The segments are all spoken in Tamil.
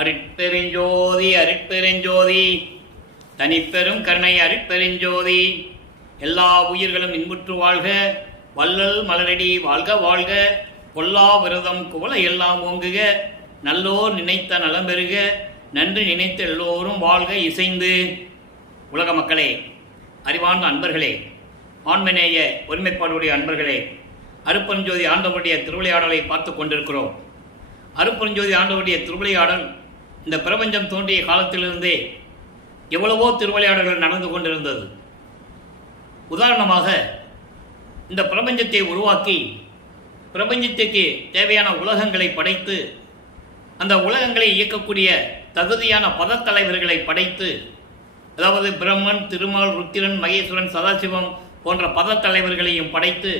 அருட்பெருஞ்சோதி அருட்பெருஞ்சோதி தனிப்பெரும் கருணை அருட்பெருஞ்சோதி. எல்லா உயிர்களும் இன்புற்று வாழ்க, வள்ளல் மலரடி வாழ்க வாழ்க, கொல்லா விரதம் குவளை எல்லாம் ஓங்குக, நல்லோர் நினைத்த நலம் பெறுக, நன்றி நினைத்த எல்லோரும் வாழ்க இசைந்து. உலக மக்களே, அறிவார்ந்த அன்பர்களே, ஆண்மநேய ஒருமைப்பாடுடைய அன்பர்களே, அருட்பெருஞ்சோதி ஆண்டவருடைய திருவிளையாடலை பார்த்து கொண்டிருக்கிறோம். அருட்பெருஞ்சோதி ஆண்டவருடைய திருவிளையாடல் இந்த பிரபஞ்சம் தோன்றிய காலத்திலிருந்தே எவ்வளவோ திருவிளையாடல்கள் நடந்து கொண்டிருந்தது. உதாரணமாக, இந்த பிரபஞ்சத்தை உருவாக்கி பிரபஞ்சத்துக்கு தேவையான உலகங்களை படைத்து அந்த உலகங்களை இயக்கக்கூடிய தகுதியான பதத்தலைவர்களை படைத்து, அதாவது பிரம்மன், திருமால், ருத்திரன், மகேஸ்வரன், சதாசிவம் போன்ற பதத்தலைவர்களையும் படைத்து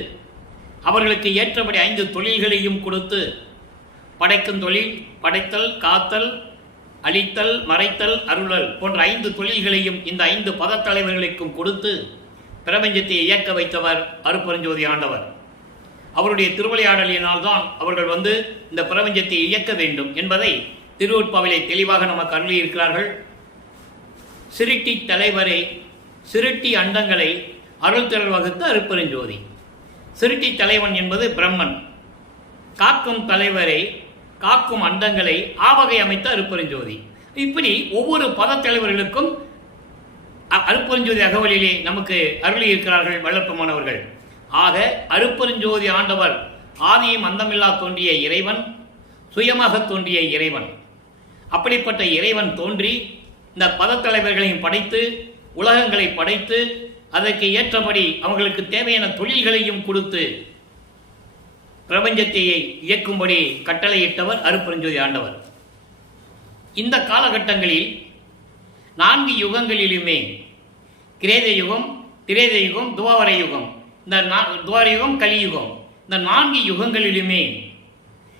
அவர்களுக்கு ஏற்றபடி 5 தொழில்களையும் கொடுத்து, படைக்கும் தொழில், படைத்தல், காத்தல், அழித்தல், மறைத்தல், அருளல் போன்ற 5 தொழில்களையும் இந்த 5 பதத்தலைவர்களுக்கும் கொடுத்து பிரபஞ்சத்தை இயக்க வைத்தவர் அருட்பெருஞ்சோதி ஆண்டவர். அவருடைய திருவிளையாடலினால்தான் அவர்கள் இந்த பிரபஞ்சத்தை இயக்க வேண்டும் என்பதை திருவொற்பாவிலே தெளிவாக நமக்கு அருளியிருக்கிறார்கள். சிருட்டி தலைவரை, சிருட்டி அண்டங்களை அருள் திரள் வகுத்த அருட்பெருஞ்சோதி. சிருட்டி தலைவன் என்பது பிரம்மன். காக்கும் தலைவரை, காக்கும் அண்டங்களை ஆவகை அமைத்த அருட்பெருஞ்சோதி. இப்படி ஒவ்வொரு பதத்தலைவர்களுக்கும் அருட்பெருஞ்சோதி அகவலிலே நமக்கு அருளி இருக்கிறார்கள் வல்லற்பமானவர்கள். ஆக அருட்பெருஞ்சோதி ஆண்டவர் ஆதியும் அந்தமில்லா தோன்றிய இறைவன், சுயமாக தோன்றிய இறைவன். அப்படிப்பட்ட இறைவன் தோன்றி இந்த பதத்தலைவர்களையும் படைத்து, உலகங்களை படைத்து, அதற்கு ஏற்றபடி அவங்களுக்கு தேவையான தொழில்களையும் கொடுத்து பிரபஞ்சத்தை இயக்கும்படி கட்டளையிட்டவர் அருட்பெருஞ்சோதி ஆண்டவர். இந்த காலகட்டங்களில் 4 யுகங்களிலுமே, கிரேத யுகம், திரேத யுகம், துவாபர யுகம், இந்த துவாபர யுகம், கலியுகம், இந்த 4 யுகங்களிலுமே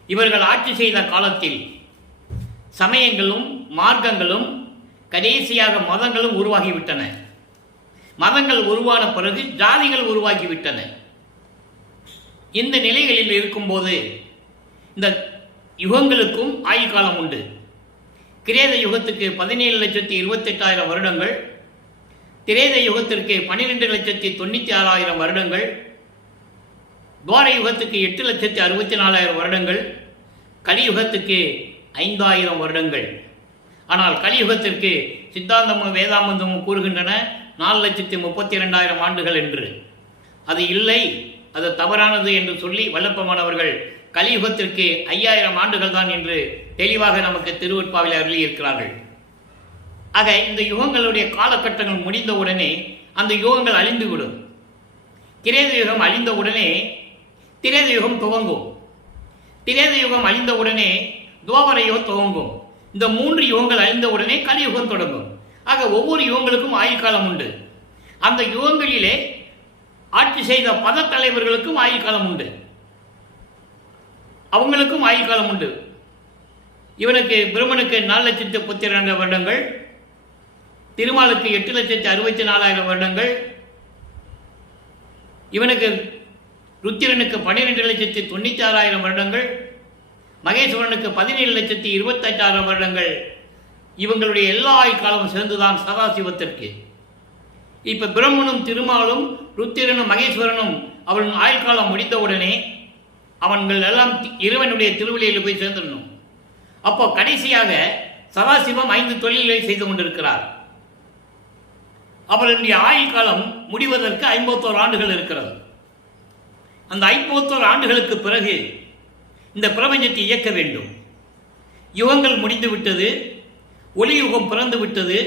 இவர்கள் ஆட்சி செய்த காலத்தில் சமயங்களும் மார்க்கங்களும் கடைசியாக மதங்களும் உருவாகிவிட்டன. மதங்கள் உருவான பிறகு ஜாதிகள் உருவாகிவிட்டன. இந்த நிலைகளில் இருக்கும்போது இந்த யுகங்களுக்கும் ஆயுள் காலம் உண்டு. கிரேத யுகத்துக்கு 17,28,000 வருடங்கள், திரேத யுகத்திற்கு 12,96,000 வருடங்கள், துவார யுகத்துக்கு 8,64,000 வருடங்கள், கலியுகத்துக்கு 5,000 வருடங்கள். ஆனால் கலியுகத்திற்கு சித்தாந்தமும் வேதாந்தமும் கூறுகின்றன 4,32,000 ஆண்டுகள் என்று. அது இல்லை, அது தவறானது என்று சொல்லி வல்லப்பமானவர்கள் கலியுகத்திற்கு 5,000 ஆண்டுகள் தான் என்று தெளிவாக நமக்கு திருவொற்பாவில் அருளி இருக்கிறார்கள். ஆக இந்த யுகங்களுடைய காலகட்டங்கள் முடிந்தவுடனே அந்த யுகங்கள் அழிந்துவிடும். கிரேத யுகம் அழிந்தவுடனே திரேத யுகம் துவங்கும். திரேத யுகம் அழிந்தவுடனே துவாபர யுகம் துவங்கும். இந்த 3 யுகங்கள் அழிந்தவுடனே கலியுகம் தொடங்கும். ஆக ஒவ்வொரு யுகங்களுக்கும் ஆயுள் காலம் உண்டு. அந்த யுகங்களிலே ஆட்சி செய்த பதத்தலைவர்களுக்கும் ஆயுள் காலம் உண்டு, அவங்களுக்கும் ஆயுள் காலம் உண்டு. இவனுக்கு பிரம்மனுக்கு 4,32,000 வருடங்கள், திருமாலுக்கு 8,64,000 வருடங்கள், இவனுக்கு ருத்திரனுக்கு 12,96,000 வருடங்கள், மகேஸ்வரனுக்கு 17,28,000 வருடங்கள். இவங்களுடைய எல்லா ஆயுள் காலமும் சேர்ந்துதான் சதாசிவத்திற்கு. இப்ப பிரம்மனும் திருமாலும் ருத்திரனும் மகேஸ்வரனும் அவன் ஆயுள் காலம் முடிந்தவுடனே அவன்கள் எல்லாம் இறைவனுடைய திருவள்ளியில் போய் சேர்ந்துடணும். அப்போ கடைசியாக சதாசிவம் 5 தொழில்களை செய்து கொண்டிருக்கிறார். அவருடைய ஆயுள் காலம் முடிவதற்கு 51 ஆண்டுகள் இருக்கிறது. அந்த 51 ஆண்டுகளுக்கு பிறகு இந்த பிரபஞ்சத்தை இயக்க வேண்டும். யுகங்கள் முடிந்து விட்டது, ஒளியுகம் பிறந்து விட்டது.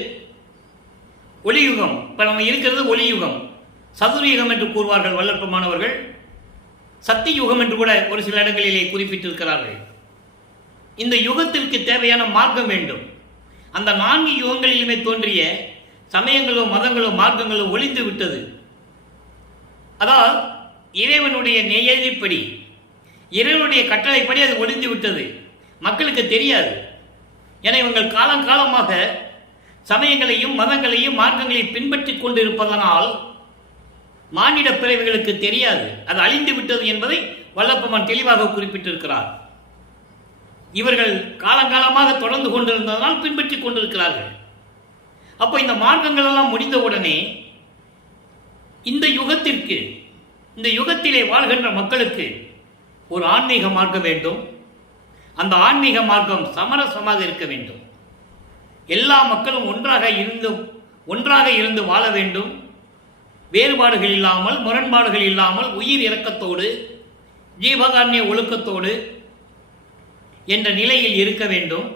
ஒளியுகம், இப்போ நம்ம இருக்கிறது ஒளியுகம், சதுரயுகம் என்று கூறுவார்கள் வல்லற்பமானவர்கள். சக்தி யுகம் என்று கூட ஒரு சில இடங்களிலே குறிப்பிட்டிருக்கிறார்கள். இந்த யுகத்திற்கு தேவையான மார்க்கம் வேண்டும். அந்த 4 யுகங்களிலுமே தோன்றிய சமயங்களோ மதங்களோ மார்க்கங்களோ ஒளிந்து விட்டது. அதாவது இறைவனுடைய நியதிப்படி, இறைவனுடைய கட்டளைப்படி அது ஒளிந்து விட்டது. மக்களுக்கு தெரியாது. என இவங்கள் காலங்காலமாக சமயங்களையும் மதங்களையும் மார்க்கங்களையும் பின்பற்றி கொண்டிருப்பதனால் மானிட பிறவிகளுக்கு தெரியாது, அது அழிந்து விட்டது என்பதை வல்லப்பமான் தெளிவாக குறிப்பிட்டிருக்கிறார். இவர்கள் காலங்காலமாக தொடர்ந்து கொண்டிருந்ததனால் பின்பற்றி கொண்டிருக்கிறார்கள். அப்போ இந்த மார்க்கங்கள் எல்லாம் முடிந்தவுடனே இந்த யுகத்திற்கு, இந்த யுகத்திலே வாழ்கின்ற மக்களுக்கு ஒரு ஆன்மீக மார்க்கம் வேண்டும். அந்த ஆன்மீக மார்க்கம் சமரசமாக இருக்க வேண்டும். எல்லா மக்களும் ஒன்றாக இருந்து வாழ வேண்டும். வேறுபாடுகள் இல்லாமல், முரண்பாடுகள் இல்லாமல், உயிர் இரக்கத்தோடு, ஜீவகாருண்ய ஒழுக்கத்தோடு என்ற நிலையில் இருக்க வேண்டும்.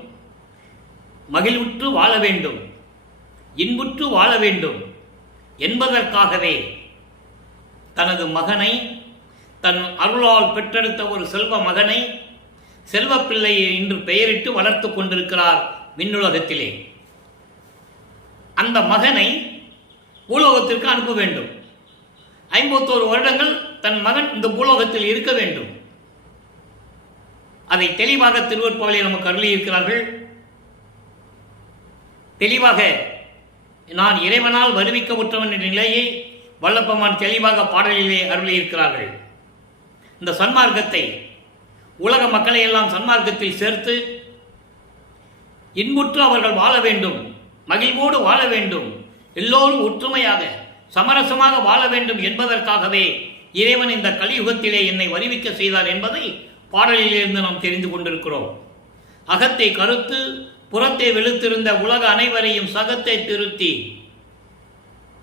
மகிழ்வுற்று வாழ வேண்டும், இன்புற்று வாழ வேண்டும் என்பதற்காகவே தனது மகனை, தன் அருளால் பெற்றெடுத்த ஒரு செல்வ மகனை, செல்வ பிள்ளையை இன்று பெயரிட்டு வளர்த்து கொண்டிருக்கிறார் விண்ணுலகத்திலே. அந்த மகனை பூலோகத்திற்கு அனுப்ப வேண்டும். 51 வருடங்கள் தன் மகன் இந்த பூலோகத்தில் இருக்க வேண்டும். அதை தெளிவாக திருவருட்பாவிலே நமக்கு அருளியிருக்கிறார்கள். தெளிவாக நான் இறைவனால் வருவிக்கப்பட்டவன் என்ற நிலையை வல்லப்பெருமான் தெளிவாக பாடலிலே அருளியிருக்கிறார்கள். இந்த சன்மார்க்கத்தை, உலக மக்களை எல்லாம் சன்மார்க்கத்தில் சேர்த்து இன்புற்று அவர்கள் வாழ வேண்டும், மகிழ்வோடு வாழ வேண்டும், எல்லோரும் ஒற்றுமையாக சமரசமாக வாழ வேண்டும் என்பதற்காகவே இறைவன் இந்த கலியுகத்திலே என்னை வருவிக்க செய்தார் என்பதை பாடலிலிருந்து நாம் தெரிந்து கொண்டிருக்கிறோம். அகத்தை கருத்து புறத்தை வெளுத்திருந்த உலக அனைவரையும் சகத்தை திருத்தி,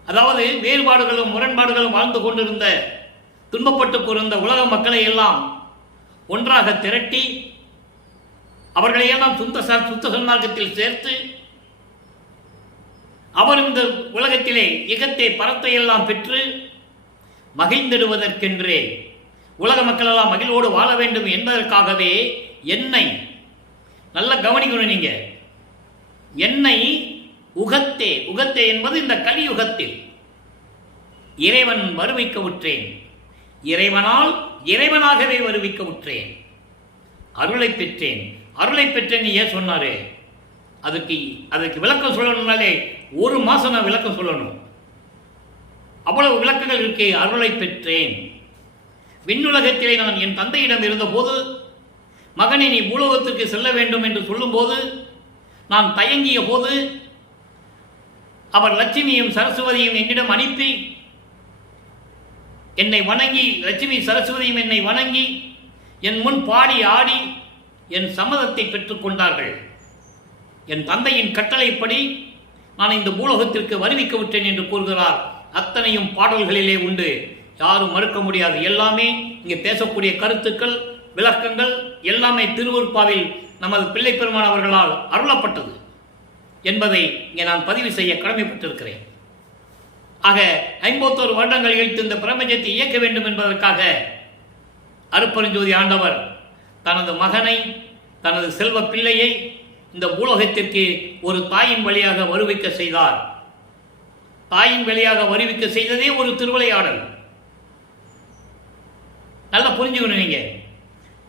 அதாவது வேறுபாடுகளும் முரண்பாடுகளும் வாழ்ந்து கொண்டிருந்த, துன்பப்பட்டு பிறந்த உலக மக்களை எல்லாம் ஒன்றாக திரட்டி அவர்களையெல்லாம் சுத்த சன்மார்க்கத்தில் சேர்த்து அவர் இந்த உலகத்திலே இகத்தை பரத்தை எல்லாம் பெற்று மகிழ்ந்திடுவதற்கென்றே உலக மக்கள் எல்லாம் மகிழ்வோடு வாழ வேண்டும் என்பதற்காகவே என்னை நல்ல கவனிக்கணும். நீங்க என்னை உகத்தே என்பது இந்த கலியுகத்தில் இறைவன் வருவிக்க விட்டேன். இறைவனால் இறைவனாகவே வருவிக்க விட்டேன். அருளை பெற்றேன். அருளை பெற்றேன் ஏன் சொன்னாரு? அதுக்கு விளக்கம் சொல்லணும்னாலே 1 மாசம் நான் விளக்கம் சொல்லணும். அவ்வளவு விளக்கங்கள் இருக்கே. அருளை பெற்றேன். விண்ணுலகத்திலே நான் என் தந்தையிடம் இருந்தபோது, மகனை நீ பூலோகத்திற்கு செல்ல வேண்டும் என்று சொல்லும்போது நான் தயங்கிய போது, அவர் லட்சுமியும் சரஸ்வதியும் என்னிடம் அனுப்பி என்னை வணங்கி, லட்சுமி சரஸ்வதியும் என்னை வணங்கி என் முன் பாடி ஆடி என் சம்மதத்தை பெற்றுக் கொண்டார்கள். என் தந்தையின் கட்டளைப்படி நான் இந்த பூலோகத்திற்கு வருவிக்க விட்டேன் என்று கூறுகிறார். அத்தனையும் பாடல்களிலே உண்டு, யாரும் மறுக்க முடியாது. எல்லாமே இங்கே பேசக்கூடிய கருத்துக்கள், விளக்கங்கள் எல்லாமே திருவருட்பாவில் நமது பிள்ளை பெருமான் அவர்களால் அருளப்பட்டது என்பதை இங்கே நான் பதிவு செய்ய கடமைப்பட்டிருக்கிறேன். ஆக 51 வருடங்கள் இழுத்து இந்த பிரபஞ்சத்தை இயக்க வேண்டும் என்பதற்காக அருட்பெருஞ்சோதி ஆண்டவர் தனது மகனை, தனது செல்வ பிள்ளையை இந்த பூலோகத்திற்கு ஒரு தாயின் வழியாக வருவிக்க செய்தார். தாயின் வழியாக வருவிக்க செய்ததே ஒரு திருவிளையாடல். நல்லா புரிஞ்சுக்கணும். நீங்க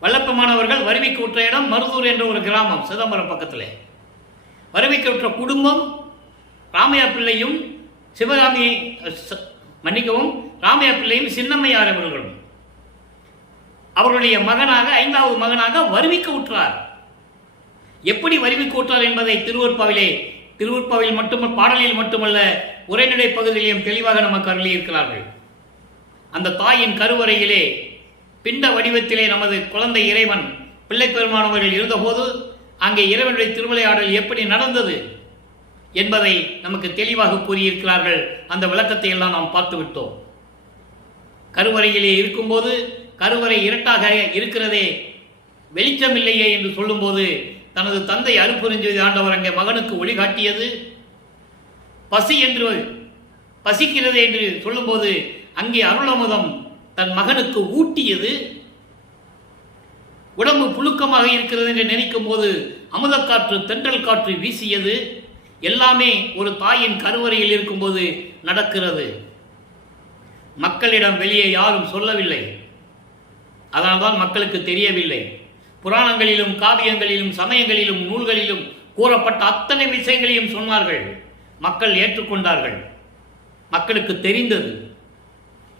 வல்லப்பெருமானவர்கள் வருவிக்க விட்ட இடம் மருதூர் என்ற ஒரு கிராமம், சிதம்பரம் பக்கத்தில். வருவிக்க விட்ட குடும்பம் ராமையா பிள்ளையும் ராமையா பிள்ளையும் சின்னம்மையார் அவர்களும் அவர்களுடைய மகனாக 5வது மகனாக வருவிக்க விட்டார். எப்படி வருவிக்க விட்டார் என்பதை திருவருட்பாவில் மட்டுமல்ல, பாடலில் மட்டுமல்ல, உரைநடை பகுதியிலும் தெளிவாக நமக்கு அருளி இருக்கிறார்கள். அந்த தாயின் கருவறையிலே பிண்ட வடிவத்திலே நமது குழந்தை இறைவன் பிள்ளை பெருமானவர்கள் இருந்தபோது அங்கே இறைவனுடைய திருவிளையாடல் எப்படி நடந்தது என்பதை நமக்கு தெளிவாக கூறியிருக்கிறார்கள். அந்த விளக்கத்தை எல்லாம் நாம் பார்த்து விட்டோம். கருவறையிலே இருக்கும்போது கருவறை இருட்டாக இருக்கிறதே, வெளிச்சமில்லையே என்று சொல்லும்போது தனது தந்தை அருட்பெருஞ்சோதி ஆண்டவர் அங்கே மகனுக்கு ஒளிகாட்டியது. பசிக்கிறது என்று சொல்லும்போது அங்கே அருளமுதம் தன் மகனுக்கு ஊட்டியது. உடம்பு புழுக்கமாக இருக்கிறது என்று நினைக்கும் போது அமுதக்காற்று, தென்றல் காற்று வீசியது. எல்லாமே ஒரு தாயின் கருவறையில் இருக்கும்போது நடக்கிறது. மக்களிடம் வெளியே யாரும் சொல்லவில்லை. அதனால்தான் மக்களுக்கு தெரியவில்லை. புராணங்களிலும் காவியங்களிலும் சமயங்களிலும் நூல்களிலும் கூறப்பட்ட அத்தனை விஷயங்களையும் சொன்னார்கள். மக்கள் ஏற்றுக்கொண்டார்கள். மக்களுக்கு தெரிந்தது.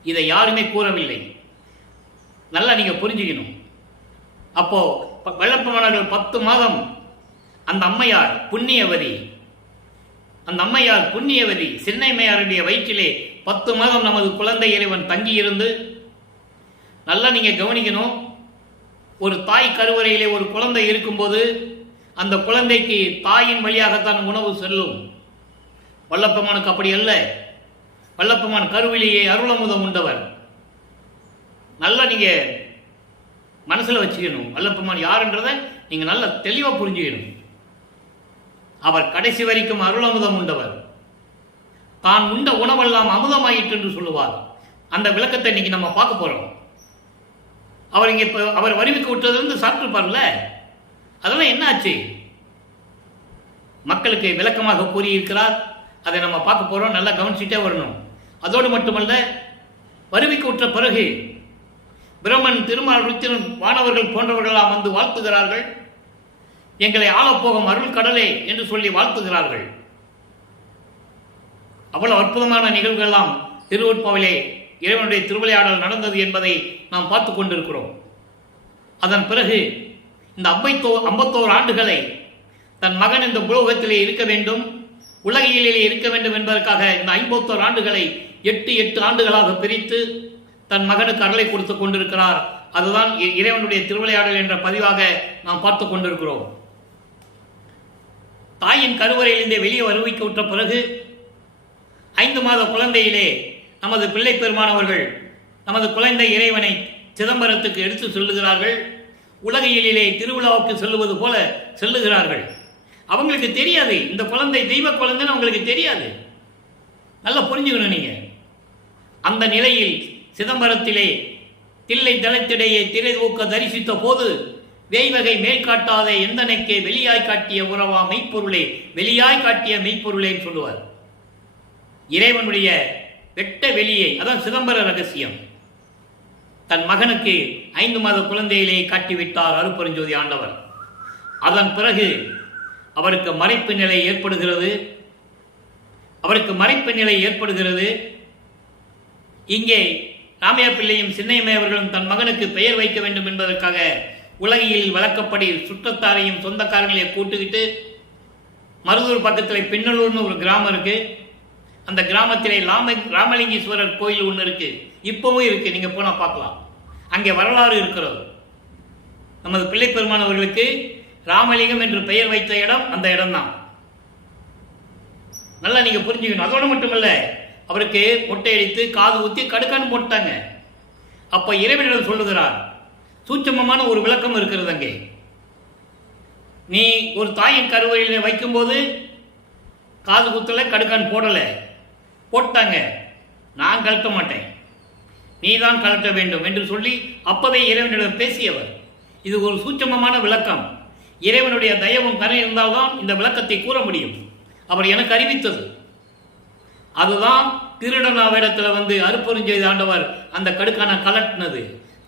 இதை யாருமே கூறவில்லை. நல்லா நீங்க புரிஞ்சுக்கணும். அப்போ வல்லப்பமானவர்கள் 10 மாதம் அந்த அம்மையார் புண்ணியவதி, அந்த அம்மையார் புண்ணியவதி சின்னைமையாருடைய வயிற்றிலே 10 மாதம் நமது குழந்தை இறைவன் தங்கியிருந்து, நல்லா நீங்க கவனிக்கணும். ஒரு தாய் கருவறையிலே ஒரு குழந்தை இருக்கும்போது அந்த குழந்தைக்கு தாயின் வழியாகத்தான் உணவு செல்லும். வல்லப்பெருமானுக்கு அப்படி அல்ல. வல்லப்பெருமான் கருவிலேயே அருளமுதம் உண்டவர். நல்லா நீங்க மனசுல வச்சுக்கணும். வல்லப்பெருமான் யாருன்றதை நீங்க நல்லா தெளிவா புரிஞ்சுக்கணும். அவர் கடைசி வரைக்கும் அருளமுதம் உண்டவர். தான் உண்ட உணவெல்லாம் அமுதமாயிற்று என்று சொல்லுவார். அந்த விளக்கத்தை இன்னைக்கு நம்ம பார்க்க போறோம். அவர் இங்க அவர் வருவிக்க விட்டதிலிருந்து சாப்பிட்டுருப்பார்ல, அதெல்லாம் என்ன ஆச்சு? மக்களுக்கு விளக்கமாக கூறியிருக்கிறார். அதை நம்ம பார்க்க போறோம். நல்லா கவனிச்சுட்டே வரணும். அதோடு மட்டுமல்ல, வருவிக்க விட்ட பிறகு பிரம்மன், திருமால், ருத்திரன், வானவர்கள் போன்றவர்களாம் வந்து வாழ்த்துகிறார்கள். எங்களை ஆளப்போகும் அருள் கடலே என்று சொல்லி வாழ்த்துகிறார்கள். அவ்வளவு அற்புதமான நிகழ்வுகளெல்லாம் திருவொற்பாவிலே இறைவனுடைய திருவிளையாடல் நடந்தது என்பதை நாம் பார்த்து கொண்டிருக்கிறோம். அதன் பிறகு இந்த 51 ஆண்டுகளை தன் மகன் இந்த உலகத்திலே இருக்க வேண்டும், உலகியலிலே இருக்க வேண்டும் என்பதற்காக இந்த 51 ஆண்டுகளை 8 ஆண்டுகளாக பிரித்து தன் மகனுக்கு அருளை கொடுத்து கொண்டிருக்கிறார். அதுதான் இறைவனுடைய திருவிளையாடல் என்ற பதிவாக நாம் பார்த்து கொண்டிருக்கிறோம். தாயின் கருவறையிலிருந்தே வெளியே வருவிக்க விட்ட பிறகு 5 மாத குழந்தையிலே நமது பிள்ளை பெருமானவர்கள் நமது குழந்தை இறைவனை சிதம்பரத்துக்கு எடுத்து செல்லுகிறார்கள். உலகியலிலே திருவிழாவுக்கு செல்லுவது போல செல்லுகிறார்கள். அவங்களுக்கு தெரியாது இந்த குழந்தை தெய்வ குழந்தைன்னு அவங்களுக்கு தெரியாது. நல்லா புரிஞ்சுக்கணும் நீங்க. அந்த நிலையில் சிதம்பரத்திலே தில்லை தளத்திடையே திரை ஊக்க தரிசித்த போது வேய்வகை மேல் காட்டாத எந்தனைக்கே வெளியாய் காட்டிய உறவா மெய்ப்பொருளே, வெளியாய் காட்டிய மெய்ப்பொருளேன்னு சொல்லுவார். இறைவனுடைய வெட்ட வெளியை, அதான் சிதம்பர ரகசியம், தன் மகனுக்கு 5 மாத குழந்தையிலே காட்டிவிட்டார் அருட்பெருஞ்சோதி ஆண்டவர். அதன் பிறகு அவருக்கு மறைப்பு நிலை ஏற்படுகிறது. இங்கே ராமையா பிள்ளையும் சின்னையம்மை அவர்களும் தன் மகனுக்கு பெயர் வைக்க வேண்டும் என்பதற்காக உலகில் வழக்கப்படி சுற்றத்தாரையும் சொந்தக்காரங்களையும் கூட்டுக்கிட்டு மருதூர் பக்கத்தில் பின்னலூர்னு ஒரு கிராமம் இருக்கு. அந்த கிராமத்திலே ராமலிங்கேஸ்வரர் கோயில் ஒன்று இருக்கு, இப்பவும் இருக்கு, நீங்க போனா பார்க்கலாம். அங்கே வரலாறு இருக்கிறது. நமது பிள்ளை பெருமான் அவர்களுக்கு ராமலிங்கம் என்று பெயர் வைத்த இடம் அந்த இடம்தான். நல்லா நீங்க புரிஞ்சுக்கணும். அதோடு மட்டுமல்ல, அவருக்கு மொட்டையடித்து காது ஊத்தி கடுக்கான்னு போட்டாங்க. அப்ப இறைவனிடம் சொல்லுகிறார், சூட்சமமான ஒரு விளக்கம் இருக்கிறது. அங்கே நீ ஒரு தாயின் கருவறையில் வைக்கும்போது காது குத்தல, கடுக்கான் போட்டாங்க. நான் கழட்ட மாட்டேன், நீ தான் கழட்ட வேண்டும் என்று சொல்லி அப்பவே இறைவனிடம் பேசியவர். இது ஒரு சூட்சமமான விளக்கம். இறைவனுடைய தயவும் கரை இருந்தால்தான் இந்த விளக்கத்தை கூற முடியும். அவர் எனக்கு அறிவித்தது. அதுதான் திருடனா வேடத்தில் வந்து அருட்பெருஞ்சோதி ஆண்டவர் அந்த கடுக்கான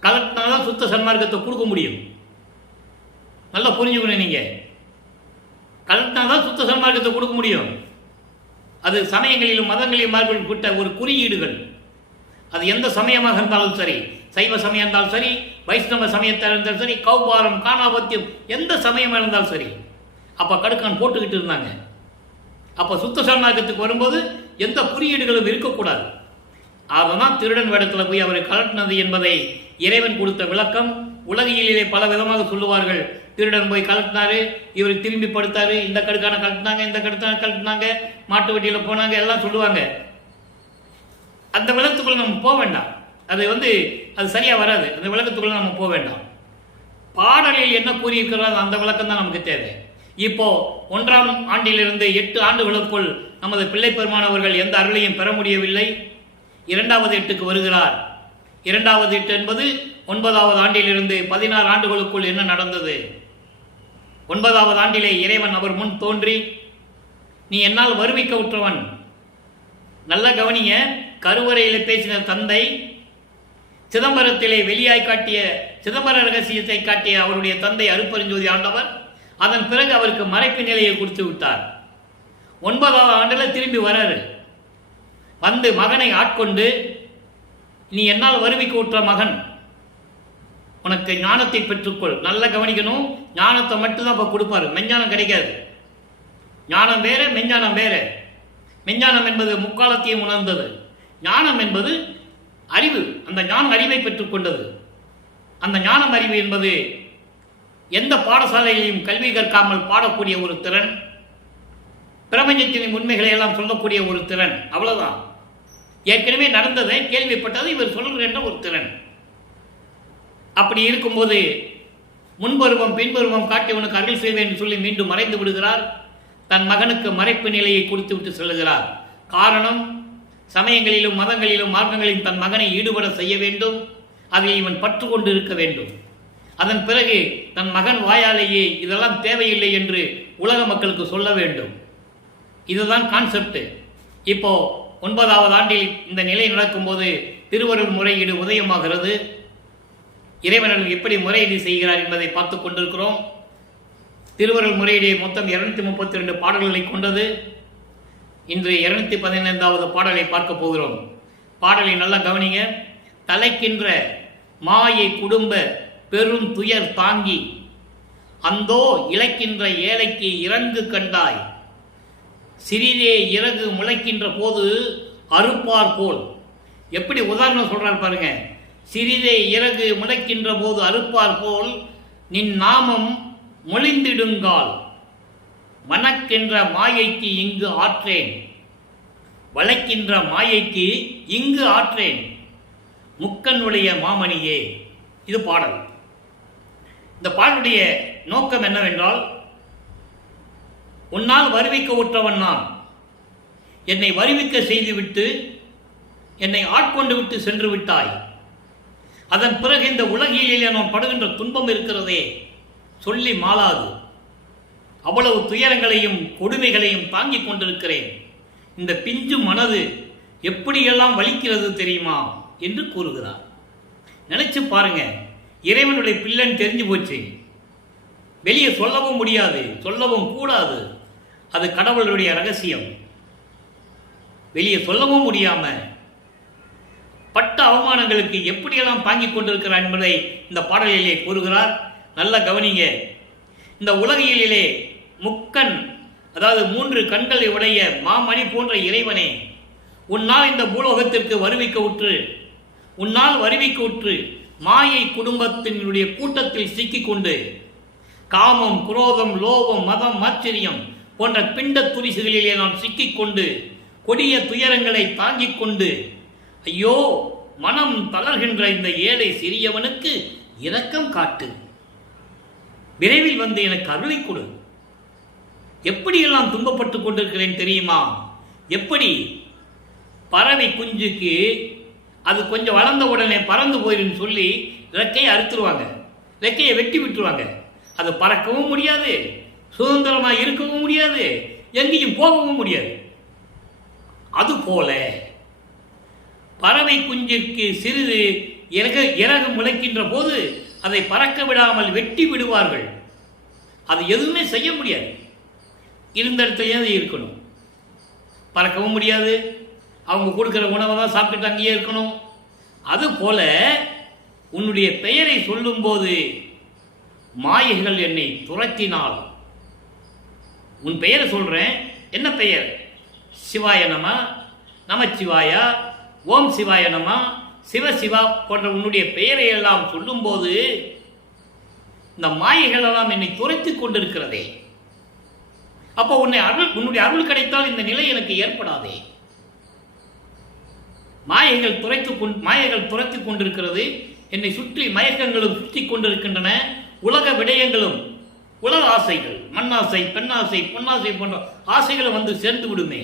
கலட்டினாதான் சுத்த சன்மார்க்கத்தை கொடுக்க முடியும். நல்லா புரிஞ்சுக்கணும் நீங்க. கலட்டினாதான் சுத்த சன்மார்க்கத்தை கொடுக்க முடியும். அது சமயங்களிலும் மதங்களிலும் மார்பில் கூட்ட ஒரு குறியீடுகள். அது எந்த சமயமாக இருந்தாலும் சரி, சைவ சமயம் இருந்தாலும் சரி, வைஷ்ணவ சமயத்தில் இருந்தாலும் சரி, கௌபாரம், காணாபத்தியம், எந்த சமயமாக இருந்தாலும் சரி, அப்ப கடுக்கான் போட்டுக்கிட்டு இருந்தாங்க. அப்ப சுத்த சன்மார்க்கத்துக்கு வரும்போது எந்த குறியீடுகளும் இருக்கக்கூடாது. அதனால் திருடன் வேடத்தில் போய் அவரை கலட்டினது என்பதை இறைவன் கொடுத்த விளக்கம். உலகியலிலே பல விதமாக சொல்லுவார்கள். திருடன் போய் கலட்டினாரு, இவர் திரும்பி படுத்தாரு, இந்த கடுக்கான கலட்டினாங்க, இந்த கடுக்கான கலட்டினாங்க, மாட்டு வட்டியில போனாங்க, எல்லாம் சொல்லுவாங்க. அந்த விளக்கத்துக்குள்ள நம்ம போக வேண்டாம். அது சரியா வராது. அந்த விளக்கத்துக்குள்ள நம்ம போக வேண்டாம். பாடலில் என்ன கூறியிருக்கிறாரோ அந்த விளக்கம் தான் நமக்கு தேவை. இப்போ 1ஆம் ஆண்டிலிருந்து 8 ஆண்டுகளுக்குள் நமது பிள்ளை பெருமானவர்கள் எந்த அருளையும் பெற முடியவில்லை. 2வது 8க்கு வருகிறார். 2வது 8 என்பது 9வது ஆண்டிலிருந்து 16 ஆண்டுகளுக்குள் என்ன நடந்தது? 9வது ஆண்டிலே இறைவன் அவர் முன் தோன்றி, நீ என்னால் வருவிக்க உற்றவன். நல்ல கவனிய. கருவறையில் பேசின தந்தை, சிதம்பரத்திலே வெளியாய் காட்டிய சிதம்பர ரகசியத்தை காட்டிய அவருடைய தந்தை அருட்பெருஞ்சோதி ஆண்டவர் அதன் பிறகு அவருக்கு மறைப்பு நிலையை கொடுத்து விட்டார். 9வது ஆண்டுல திரும்பி வராரு. வந்து மகனை ஆட்கொண்டு, நீ என்னால் வருவிக்க உற்ற மகன், உனக்கு ஞானத்தை பெற்றுக்கொள். நல்லா கவனிக்கணும், ஞானத்தை மட்டும்தான் இப்போ கொடுப்பாரு, மெஞ்ஞானம் கிடைக்காது. ஞானம் வேற, மெஞ்ஞானம் வேற. மெஞ்ஞானம் என்பது முக்காலத்தையும் உணர்ந்தது. ஞானம் என்பது அறிவு. அந்த ஞானம் அறிவை பெற்றுக்கொண்டது. அந்த ஞானம் அறிவு என்பது எந்த பாடசாலையிலையும் கல்வி கற்காமல் பாடக்கூடிய ஒரு திறன், பிரபஞ்சத்தின் உண்மைகளை எல்லாம் சொல்லக்கூடிய ஒரு திறன். அவ்வளவுதான். ஏற்கனவே நடந்ததை கேள்விப்பட்டது இவர் சொல்லுகின்ற ஒரு திறன். அப்படி இருக்கும்போது முன்பருவம் பின்பருவம் காட்டியவனுக்கு அருள் செய்வேன் என்று சொல்லி மீண்டும் மறைந்து விடுகிறார். தன் மகனுக்கு மறைப்பு நிலையை கொடுத்து விட்டு செல்லுகிறார். காரணம், சமயங்களிலும் மதங்களிலும் மார்க்கங்களிலும் தன் மகனை ஈடுபட செய்ய வேண்டும். அதில் இவன் பற்று கொண்டு இருக்க வேண்டும். அதன் பிறகு தன் மகன் வாயாலேயே இதெல்லாம் தேவையில்லை என்று உலக மக்களுக்கு சொல்ல வேண்டும். இதுதான் கான்செப்ட். இப்போ 9வது ஆண்டில் இந்த நிலை நடக்கும்போது திருவருள் முறையீடு உதயமாகிறது. இறைவனர்கள் எப்படி முறையீடு செய்கிறார் என்பதை பார்த்து கொண்டிருக்கிறோம். திருவருள் முறையீடு மொத்தம் 232 பாடல்களை கொண்டது. இன்று 215வது பாடலை பார்க்க போகிறோம். பாடலை நல்லா கவனிங்க. தலைக்கின்ற மாயை குடும்ப பெரும் துயர் தாங்கி அந்தோ இழைக்கின்ற ஏழைக்கு இறங்கு கண்டாய், சிறிதே இறகு முளைக்கின்ற போது அறுப்பார் போல். எப்படி உதாரணம் சொல்றார் பாருங்க. சிறிதே இறகு முளைக்கின்ற போது அறுப்பார் போல் நின் நாமம் மொழிந்திடுங்கால், மணக்கின்ற மாயைக்கு இங்கு ஆற்றேன், வளைக்கின்ற மாயைக்கு இங்கு ஆற்றேன், முக்கனுடைய மாமணியே. இது பாடல். இந்த பாடலுடைய நோக்கம் என்னவென்றால், உன்னால் வருவிக்க உற்றவன் நான், என்னை வருவிக்க செய்துவிட்டு என்னை ஆட்கொண்டு விட்டு சென்று விட்டாய். அதன் பிறகு இந்த உலகிலே நான் படுகின்ற துன்பம் இருக்கிறதே சொல்லி மாளாது. அவ்வளவு துயரங்களையும் கொடுமைகளையும் தாங்கிக் கொண்டிருக்கிறேன். இந்த பிஞ்சு மனது எப்படியெல்லாம் வலிக்கிறது தெரியுமா என்று கூறுகிறார். நினைச்சு பாருங்க, இறைவனுடைய பிள்ளைன்னு தெரிஞ்சு போச்சு. வெளியே சொல்லவும் முடியாது, சொல்லவும் கூடாது. அது கடவுளுடைய ரகசியம். வெளியே சொல்லவும் முடியாம பட்ட அவமானங்களுக்கு எப்படியெல்லாம் தாங்கிக் கொண்டிருக்கிறார் என்பதை இந்த பாடலிலே கூறுகிறார். நல்ல கவனிங்க. இந்த உலகிலே முக்கண், அதாவது 3 கண்களை உடைய மாமணி போன்ற இறைவனே, உன்னால் இந்த பூலோகத்திற்கு வருவிக்க உற்று, உன்னால் வருவிக்க உற்று மாயை குடும்பத்தினுடைய கூட்டத்தில் சிக்கிக்கொண்டு காமம், குரோதம், லோபம், மதம், ஆச்சரியம் போன்ற பிண்ட துரிசுகளிலே நான் சிக்கிக்கொண்டு கொடிய துயரங்களை தாங்கிக் கொண்டு ஐயோ மனம் தளர்கின்ற இந்த ஏழை சிறியவனுக்கு இரக்கம் காட்டு, விரைவில் வந்து எனக்கு அருளை கொடு. எப்படியெல்லாம் துன்பப்பட்டு கொண்டிருக்கிறேன் தெரியுமா? எப்படி பறவை குஞ்சுக்கு அது கொஞ்சம் வளர்ந்த உடனே பறந்து போயிடுன்னு சொல்லி ரெக்கையை அறுத்துருவாங்க, ரெக்கையை வெட்டி விட்டுருவாங்க. அது பறக்கவும் முடியாது, சுதந்திரமாக இருக்கவும் முடியாது, எங்கேயும் போகவும் முடியாது. அதுபோல பறவை குஞ்சிற்கு சிறிது இறகு முளைக்கின்ற போது அதை பறக்க விடாமல் வெட்டி விடுவார்கள். அது எதுவுமே செய்ய முடியாது, இருந்த இடத்துலயே இருக்கணும். பறக்கவும் முடியாது, அவங்க கொடுக்குற உணவை தான் சாப்பிட்டுட்டு அங்கேயே இருக்கணும். அதுபோல உன்னுடைய பெயரை சொல்லும்போது மாயைகள் என்னை துரத்தினால், உன் பெயரை சொல்றேன், என்ன பெயர்? சிவாய நம, நமச்சிவாயா, ஓம் சிவாய நம, சிவசிவா போன்ற உன்னுடைய பெயரை எல்லாம் சொல்லும்போது இந்த மாயைகள் எல்லாம் என்னை துரைத்து கொண்டிருக்கிறதே. அப்போ உன்னுடைய அருள் கிடைத்தால் இந்த நிலை எனக்கு ஏற்படாதே. மாயைகள் துரைத்து கொண்டிருக்கிறது, என்னை சுற்றி மயக்கங்களும் சுற்றி கொண்டிருக்கின்றன, உலக விடயங்களும், உலக ஆசைகள், மண்ணாசை, பெண்ணாசை, பொன்னாசை போன்ற ஆசைகளை வந்து சேர்ந்து விடுமே.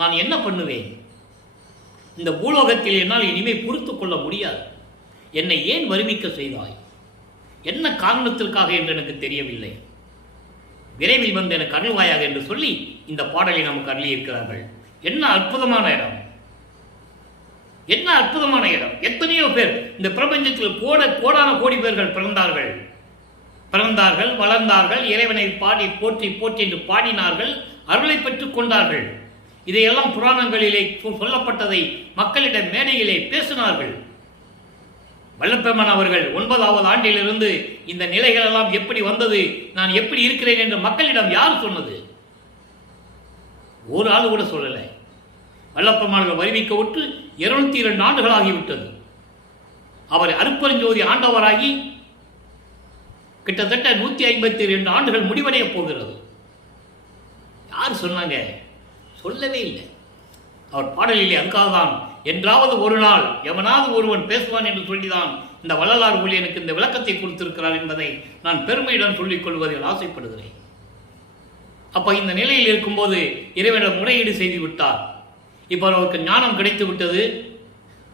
நான் என்ன பண்ணுவேன்? இந்த பூலோகத்தில் என்னால் இனிமேல் பொறுத்து கொள்ள முடியாது. என்னை ஏன் வருவிக்க செய்தாய்? என்ன காரணத்திற்காக என்று எனக்கு தெரியவில்லை. விரைவில் வந்து எனக்கு அருள்வாயாக என்று சொல்லி இந்த பாடலை நமக்கு அருளியிருக்கிறார்கள். என்ன அற்புதமான இடம், என்ன அற்புதமான இடம். எத்தனையோ பேர் இந்த பிரபஞ்சத்தில் கோடான கோடி பேர்கள் பிறந்தார்கள், வளர்ந்தார்கள், இறைவனை பாடி போற்றி போற்றி என்று பாடினார்கள், அருளை பெற்றுக் கொண்டார்கள். இதையெல்லாம் புராணங்களிலே சொல்லப்பட்டதை மக்களிடம் மேடையிலே பேசினார்கள். வல்லப்பெருமான் அவர்கள் 9வது ஆண்டிலிருந்து இந்த நிலைகள் எல்லாம் எப்படி வந்தது, நான் எப்படி இருக்கிறேன் என்று மக்களிடம் யார் சொன்னது? ஒரு ஆள் கூட சொல்லலை. வல்லப்பெருமான் வருவிக்க விட்டு 202 ஆண்டுகள் ஆகிவிட்டது. அவர் அருப்பெருஞ்சோதி ஆண்டவராகி கிட்டத்தட்ட 152 ஆண்டுகள் முடிவடைய போகிறது. யார் சொன்னாங்க? சொல்லவே இல்லை. அவர் பாடலிலே அதுக்காக தான் என்றாவது ஒரு நாள் எவனாவது ஒருவன் பேசுவான் என்று சொல்லிதான் இந்த வள்ளலார் ஒளி எனக்கு இந்த விளக்கத்தை கொடுத்திருக்கிறார் என்பதை நான் பெருமையுடன் சொல்லிக் கொள்வதில் ஆசைப்படுகிறேன். அப்ப இந்த நிலையில் இருக்கும்போது இறைவனிடம் முறையீடு செய்து விட்டார். இப்ப அவருக்கு ஞானம் கிடைத்து விட்டது.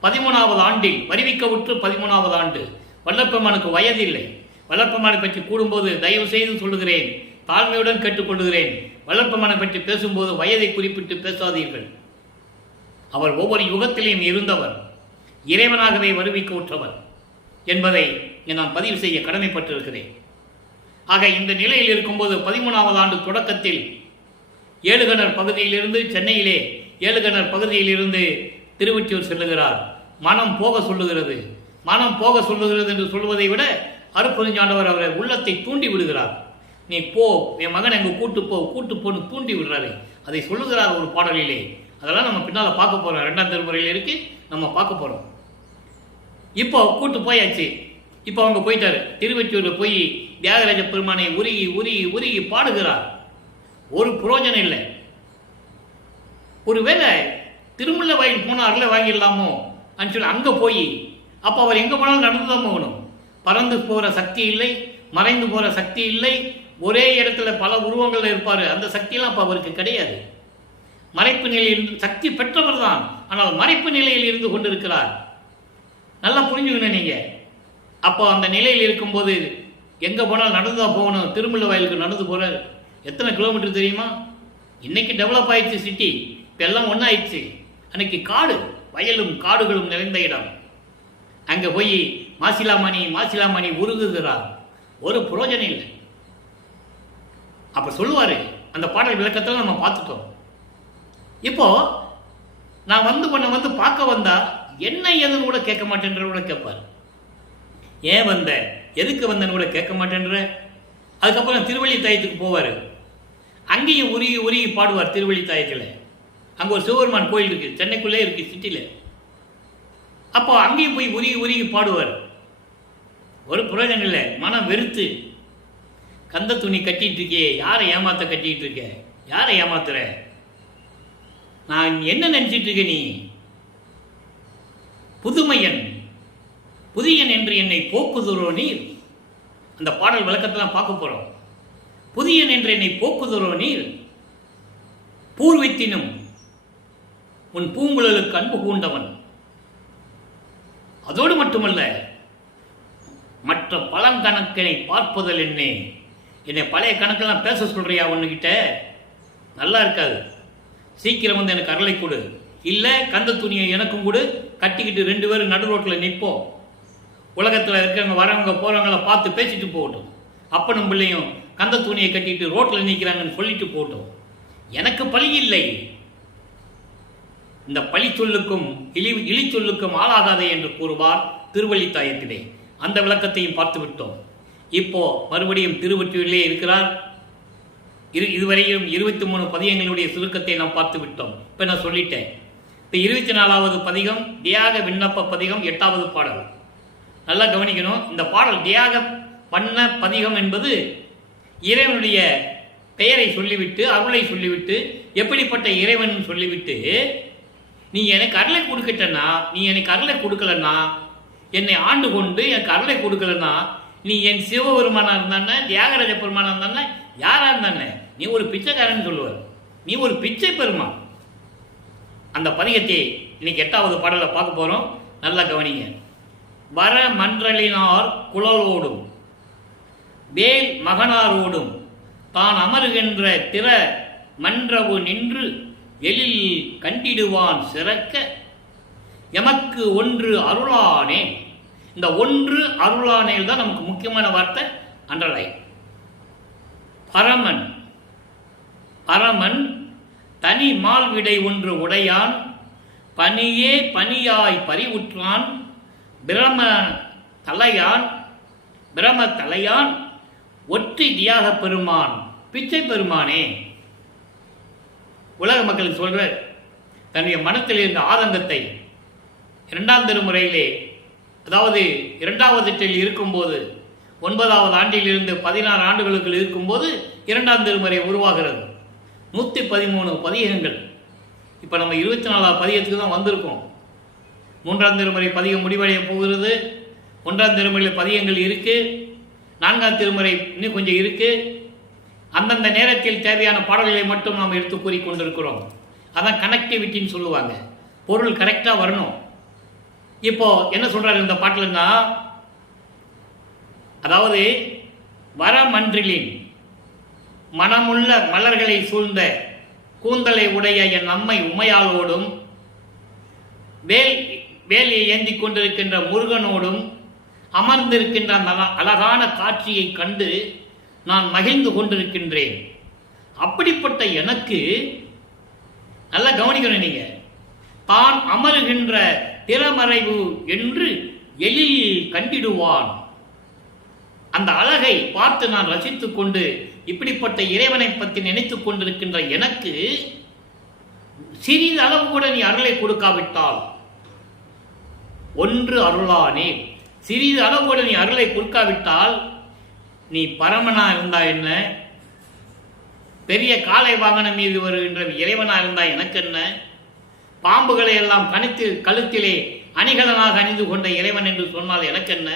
13வது ஆண்டில் வருவிக்க விட்டு 13வது ஆண்டு. வல்லப்பெருமானுக்கு வயதில்லை. வல்லப்பெருமானை பற்றி கூடும்போது தயவு செய்து சொல்லுகிறேன், தாழ்மையுடன் கேட்டுக்கொள்கிறேன், வல்லப்பெருமானை பற்றி பேசும்போது வயதை குறிப்பிட்டு பேசாதீர்கள். அவர் ஒவ்வொரு யுகத்திலையும் இருந்தவர், இறைவனாகவே வருவிக்க உற்றவர் என்பதை நான் பதிவு செய்ய கடமைப்பட்டிருக்கிறேன். ஆக இந்த நிலையில் இருக்கும்போது 13வது ஆண்டு தொடக்கத்தில் ஏழுகணர் பகுதியிலிருந்து சென்னையிலே ஏழுகணர் பகுதியிலிருந்து திருவொற்றியூர் செல்லுகிறார். மனம் போக சொல்லுகிறது. மனம் போக சொல்லுகிறது என்று சொல்வதை விட அருட்பெருஞ்சாண்டவர் அவரை உள்ளத்தை தூண்டி விடுகிறார். நீ போ, என் மகன் எங்க கூட்டு போன்னு தூண்டி விடுறாரு. அதை சொல்லுகிறார் ஒரு பாடலிலே. அதெல்லாம் நம்ம பின்னால் பார்க்க போறோம். 2ஆம் திருமுறையில் இருக்கு, நம்ம பார்க்க போறோம். இப்போ கூட்டு போயாச்சு. இப்போ அவங்க போயிட்டாரு. திருவொற்றியூரில் போய் தியாகராஜ பெருமானை உருகி உருகி உருகி பாடுகிறார். ஒரு புரோஜனம் இல்லை. ஒருவேளை திருமுல்ல வயல் போனார்ல வாங்கிடலாமோ சொல்லி அங்கே போய் அப்போ அவர் எங்கே போனாலும் நடந்து தான் போகணும். பறந்து போகிற சக்தி இல்லை, மறைந்து போகிற சக்தி இல்லை. ஒரே இடத்துல பல உருவங்கள் இருப்பார். அந்த சக்தியெல்லாம் அப்போ அவருக்கு கிடையாது. மறைப்பு நிலையில் சக்தி பெற்றவர் தான், ஆனால் மறைப்பு நிலையில் இருந்து கொண்டிருக்கிறார். நல்லா புரிஞ்சுக்கணும் நீங்க. அப்போ அந்த நிலையில் இருக்கும்போது எங்கே போனாலும் நடந்து தான் போகணும். திருமுல்ல வயலுக்கு நடந்து போகிறார். எத்தனை கிலோமீட்டர் தெரியுமா? இன்னைக்கு டெவலப் ஆயிடுச்சு சிட்டி, இப்போ எல்லாம் ஒன்றாயிடுச்சு. அன்னைக்கு காடு, வயலும் காடுகளும் நிறைந்த இடம். அங்கே போய் மாசிலாமணி உருகுகிறார். ஒரு புரோஜனம் இல்லை. அப்போ சொல்லுவார். அந்த பாடல் விளக்கத்தில் நம்ம பார்த்துட்டோம். இப்போ நான் வந்து பார்க்க வந்தா என்ன ஏதுன்னு கூட கேட்க மாட்டேன்ற கூட கேட்பார். ஏன் வந்த, எதுக்கு வந்தன்னு கூட கேட்க மாட்டேன்ற. அதுக்கப்புறம் திருவள்ளித்தாயத்துக்கு போவார். அங்கேயும் உருகி உருகி பாடுவார். திருவள்ளித்தாயத்தில் அங்கே ஒரு சிவபெருமான் கோயில் இருக்குது, சென்னைக்குள்ளே இருக்குது சிட்டியில். அப்போ அங்கேயும் போய் உருகி உருகி பாடுவார். ஒரு பிரயோஜனம் இல்லை. மனம் வெறுத்து கந்த துணி கட்டிட்டு இருக்கே, யாரை ஏமாத்த கட்டிட்டு இருக்க, யாரை ஏமாத்துற, நான் என்ன நினைச்சிட்டு இருக்க, நீ புதுமையன் புதியன் என்று என்னை போக்குதுரோ நீர். அந்த பாடல் விளக்கத்தெல்லாம் பார்க்க போறோம். புதியன் என்று என்னை போக்குதுரோ நீர், பூர்வித்தினும் உன் பூங்குழலுக்கு அன்பு கூண்டவன். அதோடு மட்டுமல்ல, மற்ற பழங்கணக்கினை பார்ப்பதில் என்னை பழைய கணக்கெல்லாம் பேச சொல்றியா ஒன்னுகிட்ட? நல்லா இருக்காது. சீக்கிரம் வந்து எனக்கு அருளை கொடு, இல்லை கந்த துணியை எனக்கும் கொடு, கட்டிக்கிட்டு 2 பேரும் நடு ரோட்டில் நிற்போம். உலகத்தில் இருக்கிறவங்க வரவங்க போகிறவங்கள பார்த்து பேசிட்டு போகட்டும். அப்பனும் பிள்ளையும் கந்த துணியை கட்டிட்டு ரோட்டில் நிற்கிறாங்கன்னு சொல்லிட்டு போகட்டும். எனக்கு பழி இல்லை. இந்த பழி சொல்லுக்கும் இழி சொல்லுக்கும் ஆளாகாதே என்று கூறுவார் திருவள்ளித்தாயத்திலே. அந்த விளக்கத்தையும் பார்த்து விட்டோம். இப்போ மறுபடியும் திருவொற்றியூரிலே இருக்கிறார். இதுவரையும் 23 பதிகங்களுடைய சுருக்கத்தை நாம் பார்த்து விட்டோம். இப்போ நான் சொல்லிட்டேன். இப்போ 24வது பதிகம் தியாக விண்ணப்ப பதிகம் 8வது பாடல். நல்லா கவனிக்கணும். இந்த பாடல் தியாக பண்ண பதிகம் என்பது இறைவனுடைய பெயரை சொல்லிவிட்டு, அருளை சொல்லிவிட்டு, எப்படிப்பட்ட இறைவன் சொல்லிவிட்டு, நீ எனக்கு அருளை கொடுக்கட்டனா, நீ எனக்கு அருளை கொடுக்கலன்னா, என்னை ஆண்டு கொண்டு எனக்கு அருளை கொடுக்கலன்னா, நீ என் சிவபெருமானா இருந்தானே, தியாகராஜ பெருமானா இருந்தானே, யாரா இருந்தானே, நீ ஒரு பிச்சைக்காரன் சொல்லுவார். நீ ஒரு பிச்சை பெருமான். அந்த பதிகத்தை இன்னைக்கு 8வது பாடலை பார்க்க போறோம். நல்லா கவனிங்க. வர மன்றலினார் குழலோடும் வேல் மகனாரோடும் தான் அமருகின்ற திற மன்றவு நின்று எழில் கண்டிடுவான் சிறக்க எமக்கு ஒன்று அருளானே. இந்த ஒன்று அருளானேல் தான் நமக்கு முக்கியமான வார்த்தை. அண்டர்லைன். பரமன் பரமன் தனி மால் விடை ஒன்று உடையான், பனியே பனியாய் பறிவுற்றான், தலையான் பிரம தலையான் ஒற்றி தியாக பெருமான் பிச்சை பெருமானே. உலக மக்களுக்கு சொல்ற தன்னுடைய மனத்தில் இருந்த ஆதங்கத்தை இரண்டாம் திருமுறையிலே, அதாவது இரண்டாவது எட்டில் இருக்கும்போது 9வது ஆண்டிலிருந்து 16 ஆண்டுகளுக்குள் இருக்கும்போது இரண்டாம் திருமுறை உருவாகிறது. 113 பதிகங்கள். இப்போ நம்ம 24வது பதிகத்துக்கு தான் வந்திருக்கோம். 3ஆம் திருமுறை பதிகம் முடிவடைய போகிறது. 1ஆம் திருமுறையில் பதிகங்கள் இருக்கு. 4ஆம் திருமுறை இன்னும் கொஞ்சம் இருக்கு. அந்தந்த நேரத்தில் தேவையான பாடல்களை மட்டும் நாம் எடுத்து கூறிக்கொண்டிருக்கிறோம். அதான் கனெக்டிவிட்டின்னு சொல்லுவாங்க. பொருள் கரெக்டாக வரணும். இப்போ என்ன சொல்றாரு இந்த பாட்டில்னா, அதாவது வரமன்றிலின் மனமுள்ள மலர்களை சூழ்ந்த கூந்தலை உடைய என் அம்மை உமையாளோடும் வேலியை ஏந்தி கொண்டிருக்கின்ற முருகனோடும் அமர்ந்திருக்கின்ற அந்த அழகான காட்சியை கண்டு நான் மகிழ்ந்து கொண்டிருக்கின்றேன். அப்படிப்பட்ட எனக்கு, நல்லா கவனிக்கணும் நீங்க, தான் அமருகின்ற திறமறைவு என்று எழில் கண்டிடுவான். அந்த அழகை பார்த்து நான் ரசித்துக் கொண்டு இப்படிப்பட்ட இறைவனை பற்றி நினைத்துக் கொண்டிருக்கின்ற எனக்கு சிறிது அளவு கூட நீ அருளை கொடுக்காவிட்டால், ஒன்று அருளானே, சிறிது அளவு கூட நீ அருளை கொடுக்காவிட்டால் நீ பரமனா இருந்தா என்ன, பெரிய காலை வாகனம் மீது வருகின்ற இறைவனா இருந்தா எனக்கு என்ன, பாம்புகளை எல்லாம் கழுத்திலே அணிகலனாக அணிந்து கொண்ட இறைவன் என்று சொன்னால் எனக்கு என்ன,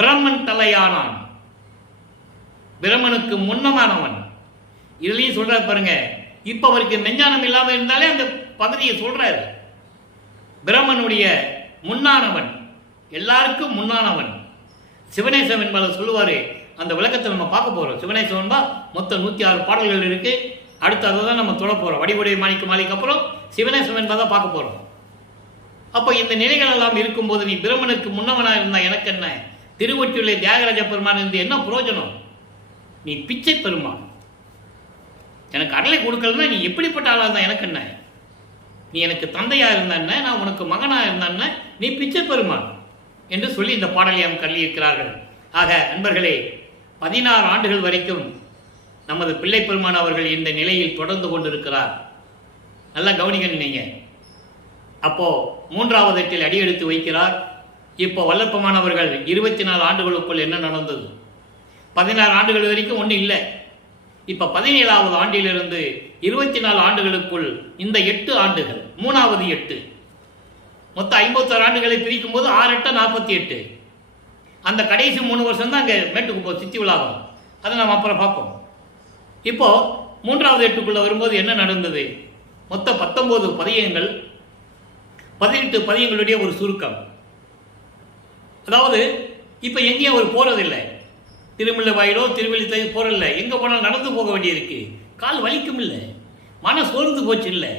பிரம்மன் தலையானான், பிரம்மனுக்கு முன்னமானவன். இதுலயும் சொல்ற பாருங்க. இப்ப அவருக்கு மெஞ்ஞானம் இல்லாம இருந்தாலே அந்த பகுதியை சொல்றாரு. பிரம்மனுடைய முன்னானவன், எல்லாருக்கும் முன்னானவன் சிவனேசவன் என்பதை சொல்லுவாரு. அந்த விளக்கத்தை நம்ம பார்க்க போறோம். சிவனேசவன் தான் மொத்தம் 106 பாடல்கள் இருக்கு. அடுத்து அதை தான் நம்ம தொட போறோம். வடிவுடைய மாணிக்க மாளிகைக்கு அப்புறம் சிவனேசவன் என்பதை பார்க்க போறோம். அப்போ இந்த நிலைகள் எல்லாம் இருக்கும்போது நீ பிரம்மனுக்கு முன்னவனா இருந்தா எனக்கு என்ன, திருவொற்றியூரிலே தியாகராஜ பெருமான் இருந்து என்ன பிரயோஜனம்? நீ பிச்சை பெருமான். எனக்கு அருளை கொடுக்கலன்னா நீ எப்படிப்பட்ட ஆளா இருந்தா எனக்கு என்ன? நீ எனக்கு தந்தையா இருந்தா என்ன, நான் உனக்கு மகனா இருந்தா என்ன, நீ பிச்சை பெருமான் என்று சொல்லி இந்த பாடலையும் கல்லியிருக்கிறார்கள். ஆக அன்பர்களே, 16 ஆண்டுகள் வரைக்கும் நமது பிள்ளை பெருமான் அவர்கள் இந்த நிலையில் தொடர்ந்து கொண்டிருக்கிறார். நல்லா கவனிக்கணும் நீங்க. அப்போ 3வது எட்டில் அடியெடுத்து வைக்கிறார். இப்போ வல்லப்பமானவர்கள் 24 ஆண்டுகளுக்குள் என்ன நடந்தது? 16 ஆண்டுகள் வரைக்கும் ஒன்றும் இல்லை. இப்ப 17வது ஆண்டிலிருந்து 24 ஆண்டுகளுக்குள் இந்த 8 ஆண்டுகள், 3வது 8, மொத்தம் 56 ஆண்டுகளை பிரிக்கும் போது 6 8 48. அந்த கடைசி 3 வருஷம் தான் அங்கே மேட்டுக்குப்போ சித்தி விழாவும். அதை நம்ம அப்புறம் பார்ப்போம். இப்போ 3வது 8க்குள்ள வரும்போது என்ன நடந்தது? மொத்தம் 19 பதியங்கள், 18 பதியங்களுடைய ஒரு சுருக்கம். அதாவது இப்ப எங்கேயும் அவர் போறதில்லை. திருமலை வாயிலோ திருவள்ளி போறதில்லை. எங்க போனாலும் நடந்து போக வேண்டியிருக்கு. கால் வலிக்கும் இல்லை, மன சோர்ந்து போச்சு இல்லை,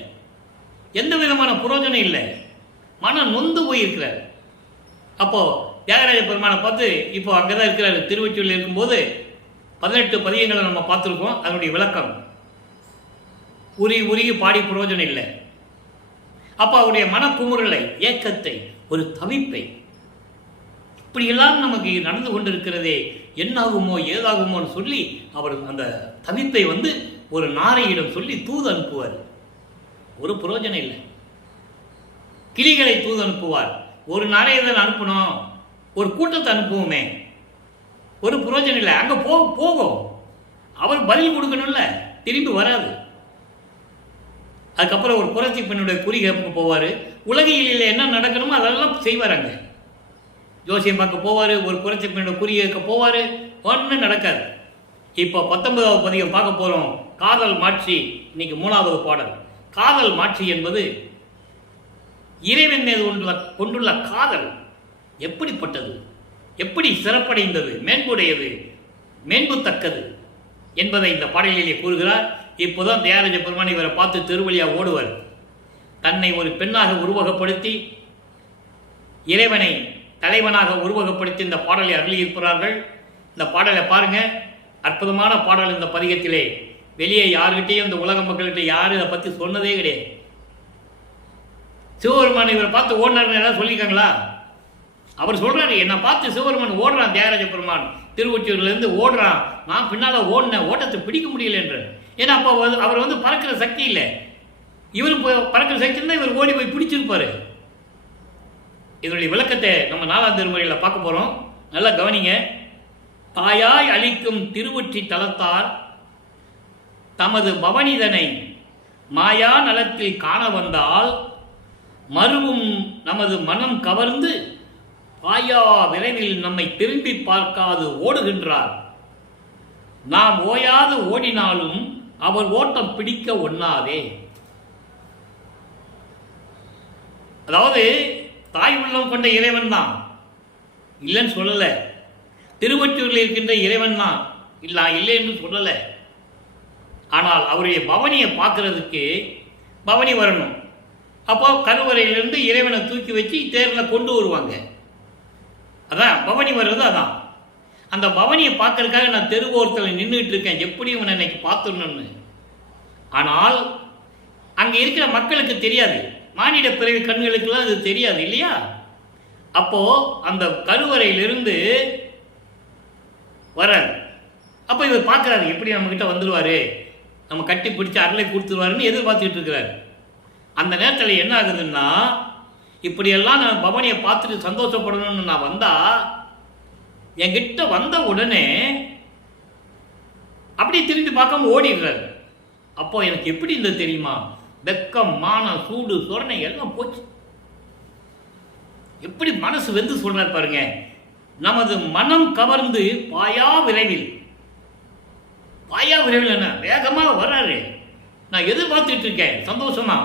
எந்த விதமான புரோஜனம் இல்லை, மன நொந்து போயிருக்கிறார். அப்போ தியாகராஜ பெருமானை பார்த்து இப்போ அங்கதான் இருக்கிறாரு. திருவொற்றியூரில் இருக்கும்போது 18 பதியங்களை நம்ம பார்த்துருக்கோம். அதனுடைய விளக்கம் உருகி பாடி புரோஜனம் இல்லை. அப்போ அவருடைய மனக்குமுறலை, ஏக்கத்தை, ஒரு தவிப்பை, இப்படியெல்லாம் நமக்கு நடந்து கொண்டிருக்கிறதே, என்னாகுமோ ஏதாகுமோன்னு சொல்லி அவர் அந்த தவிப்பை ஒரு நாரையிடம் சொல்லி தூது அனுப்புவார். ஒரு புரோஜனம் இல்லை. கிளிகளை தூது அனுப்புவார். ஒரு நாரையை தான் அனுப்பணும், ஒரு கூட்டத்தை அனுப்புவோமே, ஒரு புரோஜனம் இல்லை. அங்கே போகும், அவர் பதில் கொடுக்கணும்ல, திரும்பி வராது. அதுக்கப்புறம் ஒரு புரட்சி பெண்ணுடைய குறி கேட்க போவார். உலகியலில் என்ன நடக்கணுமோ அதெல்லாம் செய்வார். அங்கே ஜோசியம் பார்க்க போவார், ஒரு புரட்சி பெண்ணுடைய குறி கேட்க போவார். ஒன்றும் நடக்காது. இப்போ 19வது பதிகம் பார்க்க போகிறோம். காதல் மாட்சி. இன்னைக்கு 3வது பாடல். காதல் மாட்சி என்பது இறைவன் மீது கொண்டுள்ள காதல் எப்படிப்பட்டது, எப்படி சிறப்படைந்தது, மேன்புடையது, மேன்புத்தக்கது என்பதை இந்த பாடலிலே கூறுகிறார். இப்போதான் தியாகராஜ பெருமான் இவரை பார்த்து திருவழியா ஓடுவர். தன்னை ஒரு பெண்ணாக உருவகப்படுத்தி இறைவனை தலைவனாக உருவகப்படுத்தி இந்த பாடலை அருளியிருக்கிறார்கள். இந்த பாடலை பாருங்க, அற்புதமான பாடல். இந்த பதிகத்திலே வெளியே யாருக்கிட்டையும், இந்த உலக மக்கள்கிட்ட யாரும் இதை பற்றி சொன்னதே கிடையாது. சிவபெருமான் இவரை பார்த்து ஓடினார்னு ஏதாவது சொல்லியிருக்காங்களா? அவர் சொல்றாரு, என்னை பார்த்து சிவபெருமான் ஓடுறான், தியாகராஜ பெருமான் திருவொற்றியூர்லேருந்து ஓடுறான், நான் பின்னால் ஓடினேன், ஓட்டத்தை பிடிக்க முடியல என்ற. ஏன்னா அப்போ அவர் வந்து பறக்கிற சக்தி இல்லை, இவர் பறக்கிற சக்தி இருந்தால் இவர் ஓடி போய் பிடிச்சிருப்பாரு. இதனுடைய விளக்கத்தை நம்ம 4ஆம் திருமுறையில் பார்க்க போகிறோம், நல்லா கவனிங்க. தாயாய் அளிக்கும் திருவொற்றி தலத்தார் தமது பவனிதனை மாயா நலத்தில் காண வந்தால் மறுவும் நமது மனம் கவர்ந்து பாயா விரைவில் நம்மை திரும்பி பார்க்காது ஓடுகின்றார். நாம் ஓயாது ஓடினாலும் அவர் ஓட்டம் பிடிக்க ஒண்ணாதே. அதாவது தாய் உள்ளம் கொண்ட இறைவன் தான், இல்லைன்னு சொல்லலை. திருவொற்றியூரில் இருக்கின்ற இறைவன் தான், இல்லை என்று சொல்லலை. ஆனால் அவருடைய பவனியை பார்க்கறதுக்கு பவனி வரணும். அப்போ கருவறையிலிருந்து இறைவனை தூக்கி வச்சு தேரில் கொண்டு வருவாங்க. அதான் பவனி வர்றது. அதான் அந்த பவனியை பார்க்கறதுக்காக நான் தெருவோரத்தில் நின்றுட்டு இருக்கேன், எப்படி இவனை இன்னைக்கு பார்த்துடணும்னு. ஆனால் அங்கே இருக்கிற மக்களுக்கு தெரியாது, மானிட பிறவி கண்களுக்கெல்லாம் அது தெரியாது இல்லையா. அப்போ அந்த கருவறையிலிருந்து வர, அப்போ இவர் பார்க்குறாரு, எப்படி நம்மக்கிட்ட வந்துடுவார், நம்ம கட்டி பிடிச்சி அருளை கொடுத்துருவாருன்னு எதிர்பார்த்துக்கிட்டு இருக்கிறாரு. அந்த நேரத்தில் என்ன ஆகுதுன்னா, இப்படியெல்லாம் நான் பவனியை பார்த்துட்டு சந்தோஷப்படணும்னு நான் வந்தா, என்கிட்ட வந்த உடனே அப்படியே திரும்பி பார்க்காம ஓடிடுறாரு. அப்போ எனக்கு எப்படி இருந்தது தெரியுமா, வெக்கம், மானம், சூடு, சொரணை எல்லாம் போச்சு. எப்படி மனசு வெந்து சொல்றாரு பாருங்க. நமது மனம் கவர்ந்து பாயா விரைவில் என்ன வேகமாக வர்றாரு, நான் எதிர்பார்த்துட்டு இருக்கேன் சந்தோஷமா,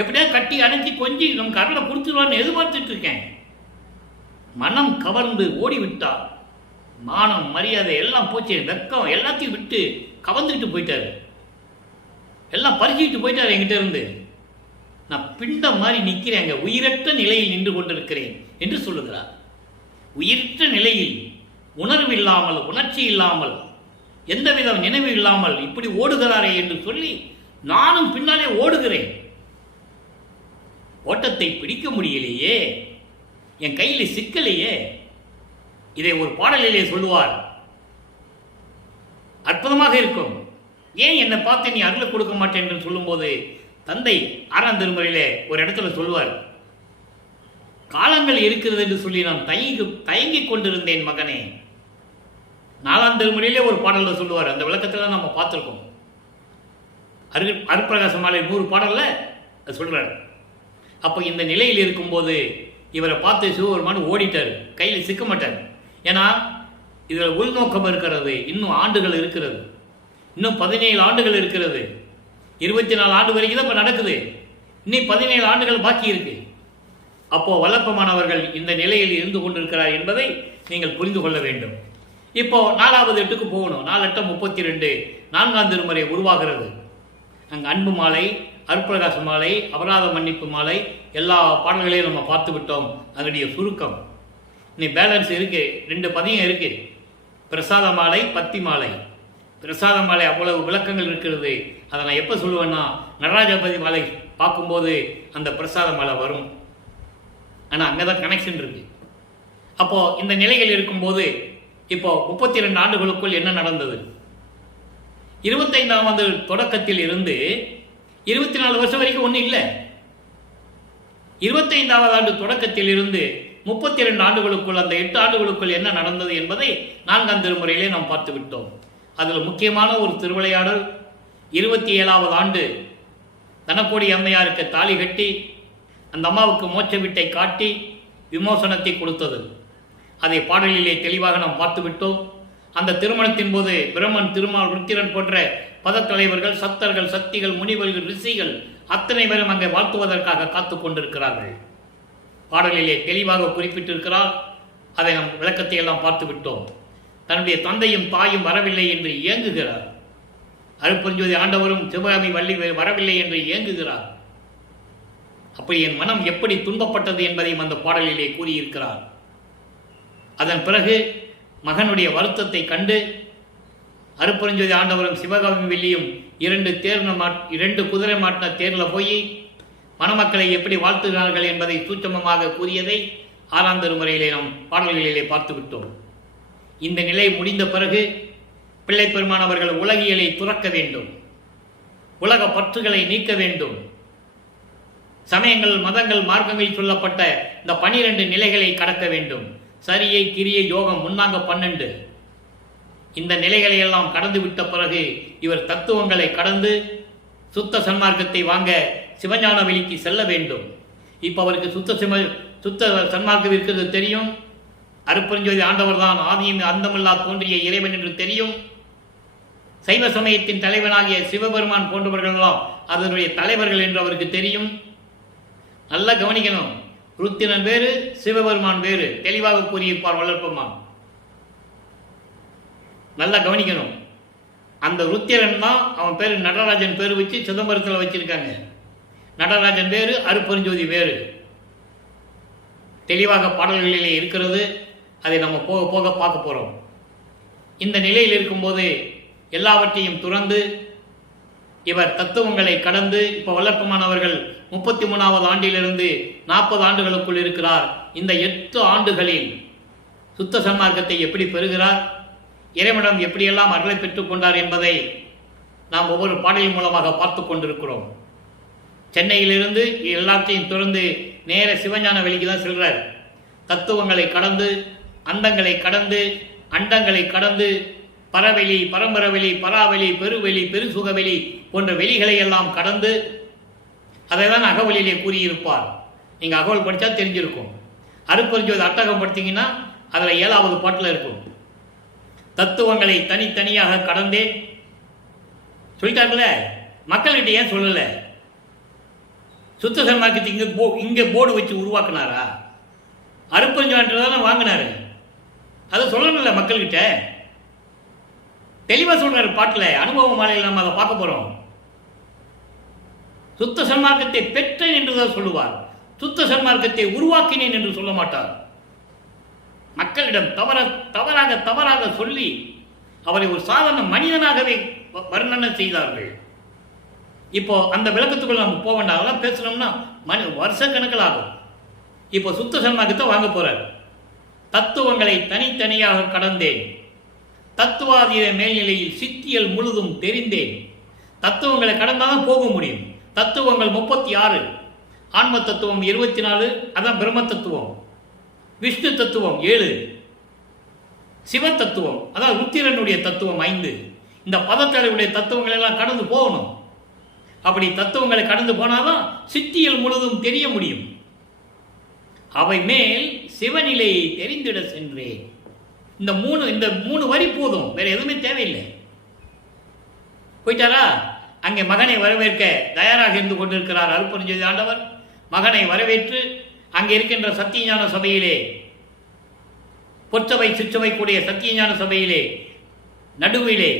எப்படியா கட்டி அணைச்சி கொஞ்சம் நமக்கு அருளை கொடுத்துருவான்னு எதிர்பார்த்துட்டு இருக்கேன். மனம் கவர்ந்து ஓடிவிட்டார். மானம், மரியாதை எல்லாம் போச்சு, வெக்கம் எல்லாத்தையும் விட்டு கவர்ந்துட்டு போயிட்டாரு, எல்லாம் பறிச்சுக்கிட்டு போயிட்டாரு என்கிட்ட இருந்து. நான் பிண்ட மாதிரி நிற்கிறேங்க, உயிரற்ற நிலையில் நின்று கொண்டிருக்கிறேன் என்று சொல்லுகிறார். உயிரற்ற நிலையில், உணர்வு இல்லாமல், உணர்ச்சி இல்லாமல், எந்தவித நினைவு இல்லாமல் இப்படி ஓடுகிறாரே என்று சொல்லி நானும் பின்னாலே ஓடுகிறேன். ஓட்டத்தை பிடிக்க முடியலையே, என் கையில் சிக்கலையே. இதை ஒரு பாடலிலே சொல்லுவார், அற்புதமாக இருக்கும். ஏன் என்னை பார்த்து நீ அருளை கொடுக்க மாட்டேன் என்று சொல்லும்போது தந்தை 6ஆம் திருமுறையிலே ஒரு இடத்துல சொல்லுவார், காலங்கள் இருக்கிறது என்று சொல்லி நான் தயங்கிக் கொண்டிருந்தேன் மகனே. 4ஆம் திருமுறையிலே ஒரு பாடலில் சொல்லுவார், அந்த விளக்கத்தில் நம்ம பார்த்துருக்கோம். அருட்பிரகாச மாலை 100 பாடல்ல அது சொல்றாரு. அப்போ இந்த நிலையில் இருக்கும்போது இவரை பார்த்து சிவபெருமான் ஓடிட்டார், கையில் சிக்க மாட்டார். ஏன்னா இதில் உள்நோக்கம் இருக்கிறது, இன்னும் ஆண்டுகள் இருக்கிறது, இன்னும் 17 ஆண்டுகள் இருக்கிறது. 24 ஆண்டு வரைக்கும் தான் இப்போ நடக்குது, இன்னும் 17 ஆண்டுகள் பாக்கி இருக்கு. அப்போ வல்லப்பமானவர்கள் இந்த நிலையில் இருந்து கொண்டிருக்கிறார் என்பதை நீங்கள் புரிந்து கொள்ள வேண்டும். இப்போ 4வது எட்டுக்கு போகணும். 4 8 32 4ஆம் திருமுறை உருவாகிறது. அங்கே அன்பு மாலை, அருட்பிரகாச மாலை, அபராத மன்னிப்பு மாலை, எல்லா பாடல்களையும் நம்ம பார்த்து விட்டோம். அதனுடைய சுருக்கம் நீ பேலன்ஸ் இருக்கு, 2 பதியம் இருக்கு. பிரசாத மாலை, பத்தி மாலை. பிரசாத மாலை அவ்வளவு விளக்கங்கள் இருக்கிறது. அதை நான் எப்போ சொல்லுவேன்னா, நடராஜபதி மாலை பார்க்கும்போது அந்த பிரசாத மாலை வரும். ஆனால் அங்கே தான் கனெக்ஷன் இருக்கு. அப்போ இந்த நிலைகள் இருக்கும்போது இப்போ 32 ஆண்டுகளுக்குள் என்ன நடந்தது? 25ஆம் ஆண்டு தொடக்கத்தில் இருந்து 24 வருஷம் வரைக்கும் ஒன்றும் இல்லை. 25வது ஆண்டு தொடக்கத்தில் இருந்து 32 ஆண்டுகளுக்குள், அந்த 8 ஆண்டுகளுக்குள் என்ன நடந்தது என்பதை 4ஆம் திருமுறையிலே நாம் பார்த்து விட்டோம். அதில் முக்கியமான ஒரு திருவிளையாடல் 27வது ஆண்டு தனக்கோடி அம்மையாருக்கு தாலி கட்டி அந்த அம்மாவுக்கு மோட்ச வீட்டை காட்டி விமோசனத்தை கொடுத்தது. அதை பாடலிலே தெளிவாக நாம் பார்த்து விட்டோம். அந்த திருமணத்தின் போது பிரம்மன், திருமால், ருத்திரன் போன்ற பதத்தலைவர்கள், சத்தர்கள், சக்திகள், முனிவர்கள், ரிஷிகள் அத்தனை பேரும் அங்கே வாழ்த்துவதற்காக காத்து கொண்டிருக்கிறார்கள். பாடலிலே தெளிவாக குறிப்பிட்டிருக்கிறார். அதை நம் விளக்கத்தை எல்லாம் பார்த்து விட்டோம். தன்னுடைய தந்தையும் தாயும் வரவில்லை என்று ஏங்குகிறார். அருட்பெருஞ்சோதி ஆண்டவரும் சிவகாமி வள்ளி வரவில்லை என்று ஏங்குகிறார். அப்படி என் மனம் எப்படி துன்பப்பட்டது என்பதையும் அந்த பாடலிலே கூறியிருக்கிறார். அதன் பிறகு மகனுடைய வருத்தத்தை கண்டு அருட்பெருஞ்சோதி ஆண்டவரும் சிவகாமி வெள்ளியும் 2 குதிரை மாட்டின தேரில் போய் மணமக்களை எப்படி வாழ்த்துகிறார்கள் என்பதை சூட்சமமாக கூறியதை 6ஆம் திருமுறையிலே நாம் பாடல்களிலே பார்த்து விட்டோம். இந்த நிலை முடிந்த பிறகு பிள்ளை பெருமான் அவர்கள் உலகியலை துறக்க வேண்டும், உலக பற்றுகளை நீக்க வேண்டும். சமயங்கள், மதங்கள், மார்க்கங்களில் சொல்லப்பட்ட இந்த 12 நிலைகளை கடக்க வேண்டும். சரியை, கிரியை, யோகம், முன்னாங்க 12. இந்த நிலைகளை எல்லாம் கடந்து விட்ட பிறகு இவர் தத்துவங்களை கடந்து சுத்த சன்மார்க்கத்தை வாங்க சிவஞான வெளிக்கு செல்ல வேண்டும். இப்போ அவருக்கு சுத்த சன்மார்க்கம் இருக்கிறது தெரியும். அருட்பெருஞ்சோதி ஆண்டவர் தான் ஆதியும் அந்தமில்லா தோன்றிய இறைவன் என்று தெரியும். சைவ சமயத்தின் தலைவனாகிய சிவபெருமான் போன்றவர்களெல்லாம் அதனுடைய தலைவர்கள் என்று அவருக்கு தெரியும். நல்லா கவனிக்கணும். ருத்திரன் வேறு, சிவபெருமான் வேறு. தெளிவாக கூறியிருப்பார் வளர்ப்பமான். நல்லா கவனிக்கணும். அந்த ருத்திரன் தான், அவன் பேரு நடராஜன் பேரு வச்சு சிதம்பரத்தில் வச்சிருக்காங்க. நடராஜன் வேறு, அருட்பெருஞ்சோதி வேறு. தெளிவாக பாடல்களிலே இருக்கிறது. அதை நம்ம போக போக பார்க்க போறோம். இந்த நிலையில் இருக்கும்போது எல்லாவற்றையும் துறந்து இவர் தத்துவங்களை கடந்து இப்போ வல்லற்பமான் அவர்கள் 33வது ஆண்டிலிருந்து 40 ஆண்டுகளுக்குள் இருக்கிறார். இந்த 8 ஆண்டுகளில் சுத்த சன்மார்க்கத்தை எப்படி பெறுகிறார், இறைவனிடம் எப்படியெல்லாம் அருளை பெற்றுக் கொண்டார் என்பதை நாம் ஒவ்வொரு பாடலின் மூலமாக பார்த்து கொண்டிருக்கிறோம். சென்னையிலிருந்து எல்லாத்தையும் துறந்து நேர சிவஞான வெளிக்கு தான் செல்றார். தத்துவங்களை கடந்து, அந்தங்களை கடந்து, அண்டங்களை கடந்து, பரவெளி, பரம்பரவெளி, பராவெளி, பெருவெளி, பெருசுகவெளி போன்ற வெளிகளை எல்லாம் கடந்து, அதை தான் அகவலியிலே கூறியிருப்பார். நீங்கள் அகவல் படித்தா தெரிஞ்சிருக்கும். அருட்பெருஞ்சோதி அட்டகம் படித்தீங்கன்னா அதில் 7வது பாட்டில் இருக்கும். தத்துவங்களை தனித்தனியாக கடந்தே சொல்லிட்டார்கள. மக்கள்கிட்ட ஏன் சொல்லலை? சுத்த சன்மார்க்கத்தை இங்கே போர்டு வச்சு உருவாக்குனாரா? அருட்பெருஞ்சோதி வாங்கினாரு. அதை சொல்லணும்ல மக்கள்கிட்ட. தெளிவாக சொல்றாரு பாட்டில். அனுபவ மாலையில் நம்ம அதை பார்க்க போறோம். சுத்த சன்மார்க்கத்தை பெற்றேன் என்றுதான் சொல்லுவார். சுத்த சன்மார்க்கத்தை உருவாக்கினேன் என்று சொல்ல மாட்டார். மக்களிடம் தவறாக சொல்லி அவரை ஒரு சாதாரண மனிதனாகவே வர்ணனை செய்தார்கள். இப்போ அந்த விளக்கத்துக்குள்ள நம்ம போக வேண்டாம். அதெல்லாம் பேசணும்னா வருஷ கணக்கில் ஆகும். இப்போ சுத்த சன்மார்க்கத்தை வாங்க போறார். தத்துவங்களை தனித்தனியாக கடந்தேன், தத்துவாதீத மேல்நிலையில் சித்தியல் முழுதும் தெரிந்தேன். தத்துவங்களை கடந்தாதான் போக முடியும். தத்துவங்கள் 36. ஆன்ம தத்துவம் 24, அதான் பிரம்ம தத்துவம். விஷ்ணு தத்துவம் 7, சிவ தத்துவம் அதான் ருத்திரனுடைய தத்துவம் 5. இந்த பதத்தலைவுடைய தத்துவங்கள் எல்லாம் கடந்து போகணும். அப்படி தத்துவங்களை கடந்து போனாதான் சித்தியல் முழுதும் தெரிய முடியும். அவை மேல் சிவநிலையை தெரிந்திட சென்றேன். இந்த மூணு வரி போதும், வேற எதுவுமே தேவையில்லை. போயிட்டாரா? அங்கே மகனை வரவேற்க தயாராக இருந்து கொண்டிருக்கிறார் அருட்பெருஞ்சோதி ஆண்டவர். மகனை வரவேற்று அங்கே இருக்கின்ற சத்தியஞான சபையிலே, பொற்சபை சிற்றவை கூடிய சத்தியஞான சபையிலே நடுவிலே,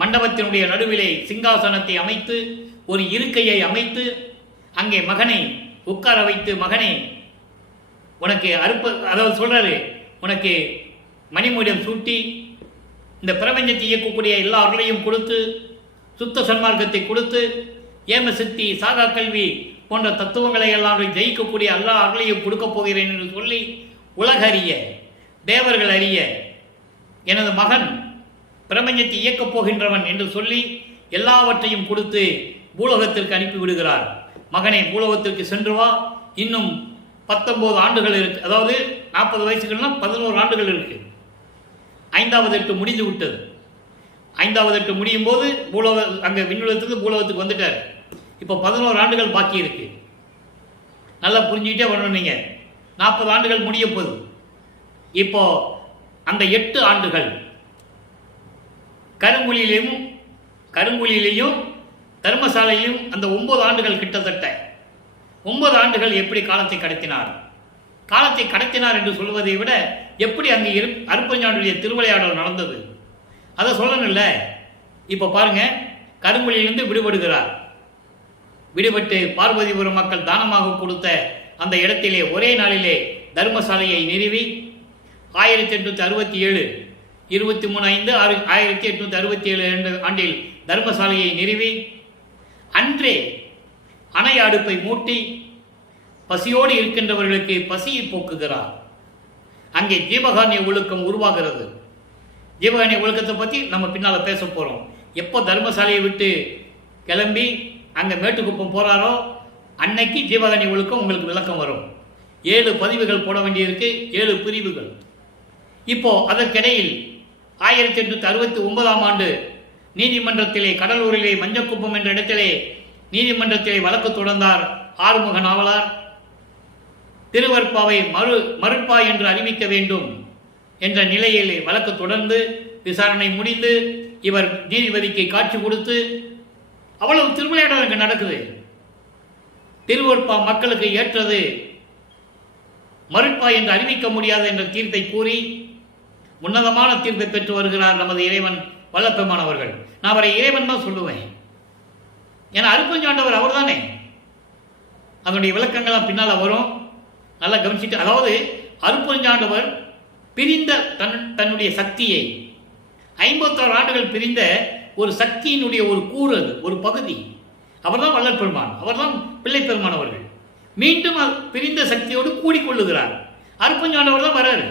மண்டபத்தினுடைய நடுவிலே சிங்காசனத்தை அமைத்து ஒரு இருக்கையை அமைத்து அங்கே மகனை உட்கார வைத்து, மகனை உனக்கு அதாவது சொல்றாரு, உனக்கு மணிமூடம் சூட்டி இந்த பிரபஞ்சத்தை இயக்கக்கூடிய எல்லா அருளையும் கொடுத்து, சுத்த சன்மார்க்கத்தை கொடுத்து, ஏமசக்தி, சாகா கல்வி போன்ற தத்துவங்களை எல்லாம் ஜெயிக்கக்கூடிய எல்லா அருளையும் கொடுக்கப் போகிறேன் என்று சொல்லி உலக அறிய, தேவர்கள் அறிய, எனது மகன் பிரபஞ்சத்தை இயக்கப் போகின்றவன் என்று சொல்லி எல்லாவற்றையும் கொடுத்து பூலோகத்திற்கு அனுப்பிவிடுகிறார். மகனை பூலோகத்திற்கு சென்று வா, இன்னும் 19 ஆண்டுகள் இருக்கு. அதாவது 40 வயசுகள்னா 11 ஆண்டுகள் இருக்கு. 5வது எட்டு முடிந்து விட்டது. 5வது எட்டு முடியும் போது அங்கே விண்ணுலகத்துக்கு பூலோகத்துக்கு வந்துட்டார். இப்போ 11 ஆண்டுகள் பாக்கி இருக்கு. நல்லா புரிஞ்சுக்கிட்டே வரணும். நீங்க 40 ஆண்டுகள் முடிய போகுது. இப்போ அந்த 8 ஆண்டுகள் கருங்குழியிலையும் தர்மசாலையிலும் அந்த 9 ஆண்டுகள் கிட்டத்தட்ட 9 ஆண்டுகள் எப்படி காலத்தை கடத்தினார் என்று சொல்வதை விட எப்படி அங்கே அருட்பெருஞ்சோதியுடைய திருவிளையாடல் நடந்தது அதை சொல்லணும்ல. இப்போ பாருங்க, கருங்குழியிலிருந்து விடுபடுகிறார். விடுபட்டு பார்வதிபுரம் மக்கள் தானமாக கொடுத்த அந்த இடத்திலே ஒரே நாளிலே தர்மசாலையை நிறுவி 1867 23/5/1867 ஆண்டில் தர்மசாலையை நிறுவி அன்றே அணை அடுப்பை மூட்டி பசியோடு இருக்கின்றவர்களுக்கு பசியை போக்குகிறார். அங்கே ஜீவகாருண்ய ஒழுக்கம் உருவாகிறது. ஜீவகாருண்ய ஒழுக்கத்தை பற்றி நம்ம பின்னால் பேச போகிறோம். எப்போ தர்மசாலையை விட்டு கிளம்பி அங்கே மேட்டுக்குப்பம் போகிறாரோ அன்னைக்கு ஜீவகாருண்ய ஒழுக்கம் உங்களுக்கு விளக்கம் வரும். 7 பதிவுகள் போட வேண்டியிருக்கு, 7 பிரிவுகள். இப்போ அதற்கிடையில் 1869ஆம் ஆண்டு நீதிமன்றத்திலே, கடலூரிலே மஞ்சக்குப்பம் என்ற இடத்திலே நீதிமன்றத்திலே வழக்கு தொடர்ந்தார் ஆறுமுக நாவலார். திருவற்பாவை மறுப்பா என்று அறிவிக்க வேண்டும் என்ற நிலையிலே வழக்கு தொடர்ந்து விசாரணை முடிந்து இவர் நீதிபதிக்கு காட்சி கொடுத்து அவ்வளவு திருவிளையாடல் அங்கு நடக்குது. திருவற்பா மக்களுக்கு ஏற்றது, மறுப்பா என்று அறிவிக்க முடியாது என்ற தீர்ப்பை கூறி உன்னதமான தீர்ப்பை பெற்று வருகிறார் நமது இறைவன் வல்லபெருமானவர்கள். நான் அவரை இறைவன் தான் சொல்லுவேன். ஏன்னா அருட்பெருஞ்சாண்டவர் அவர் தானே. அதனுடைய விளக்கங்கள்லாம் பின்னால் வரும், நல்லா கவனிச்சுட்டு. அதாவது அருட்பெருஞ்சாண்டவர் பிரிந்த தன்னுடைய சக்தியை 51 ஆண்டுகள் பிரிந்த ஒரு சக்தியினுடைய ஒரு கூறு, அது ஒரு பகுதி. அவர் தான் வள்ளல் பெருமான், அவர் தான் பிள்ளை பெருமான் அவர்கள். மீண்டும் பிரிந்த சக்தியோடு கூடிக்கொள்ளுகிறார். அருட்பெருஞ்சாண்டவர் தான் வராரு.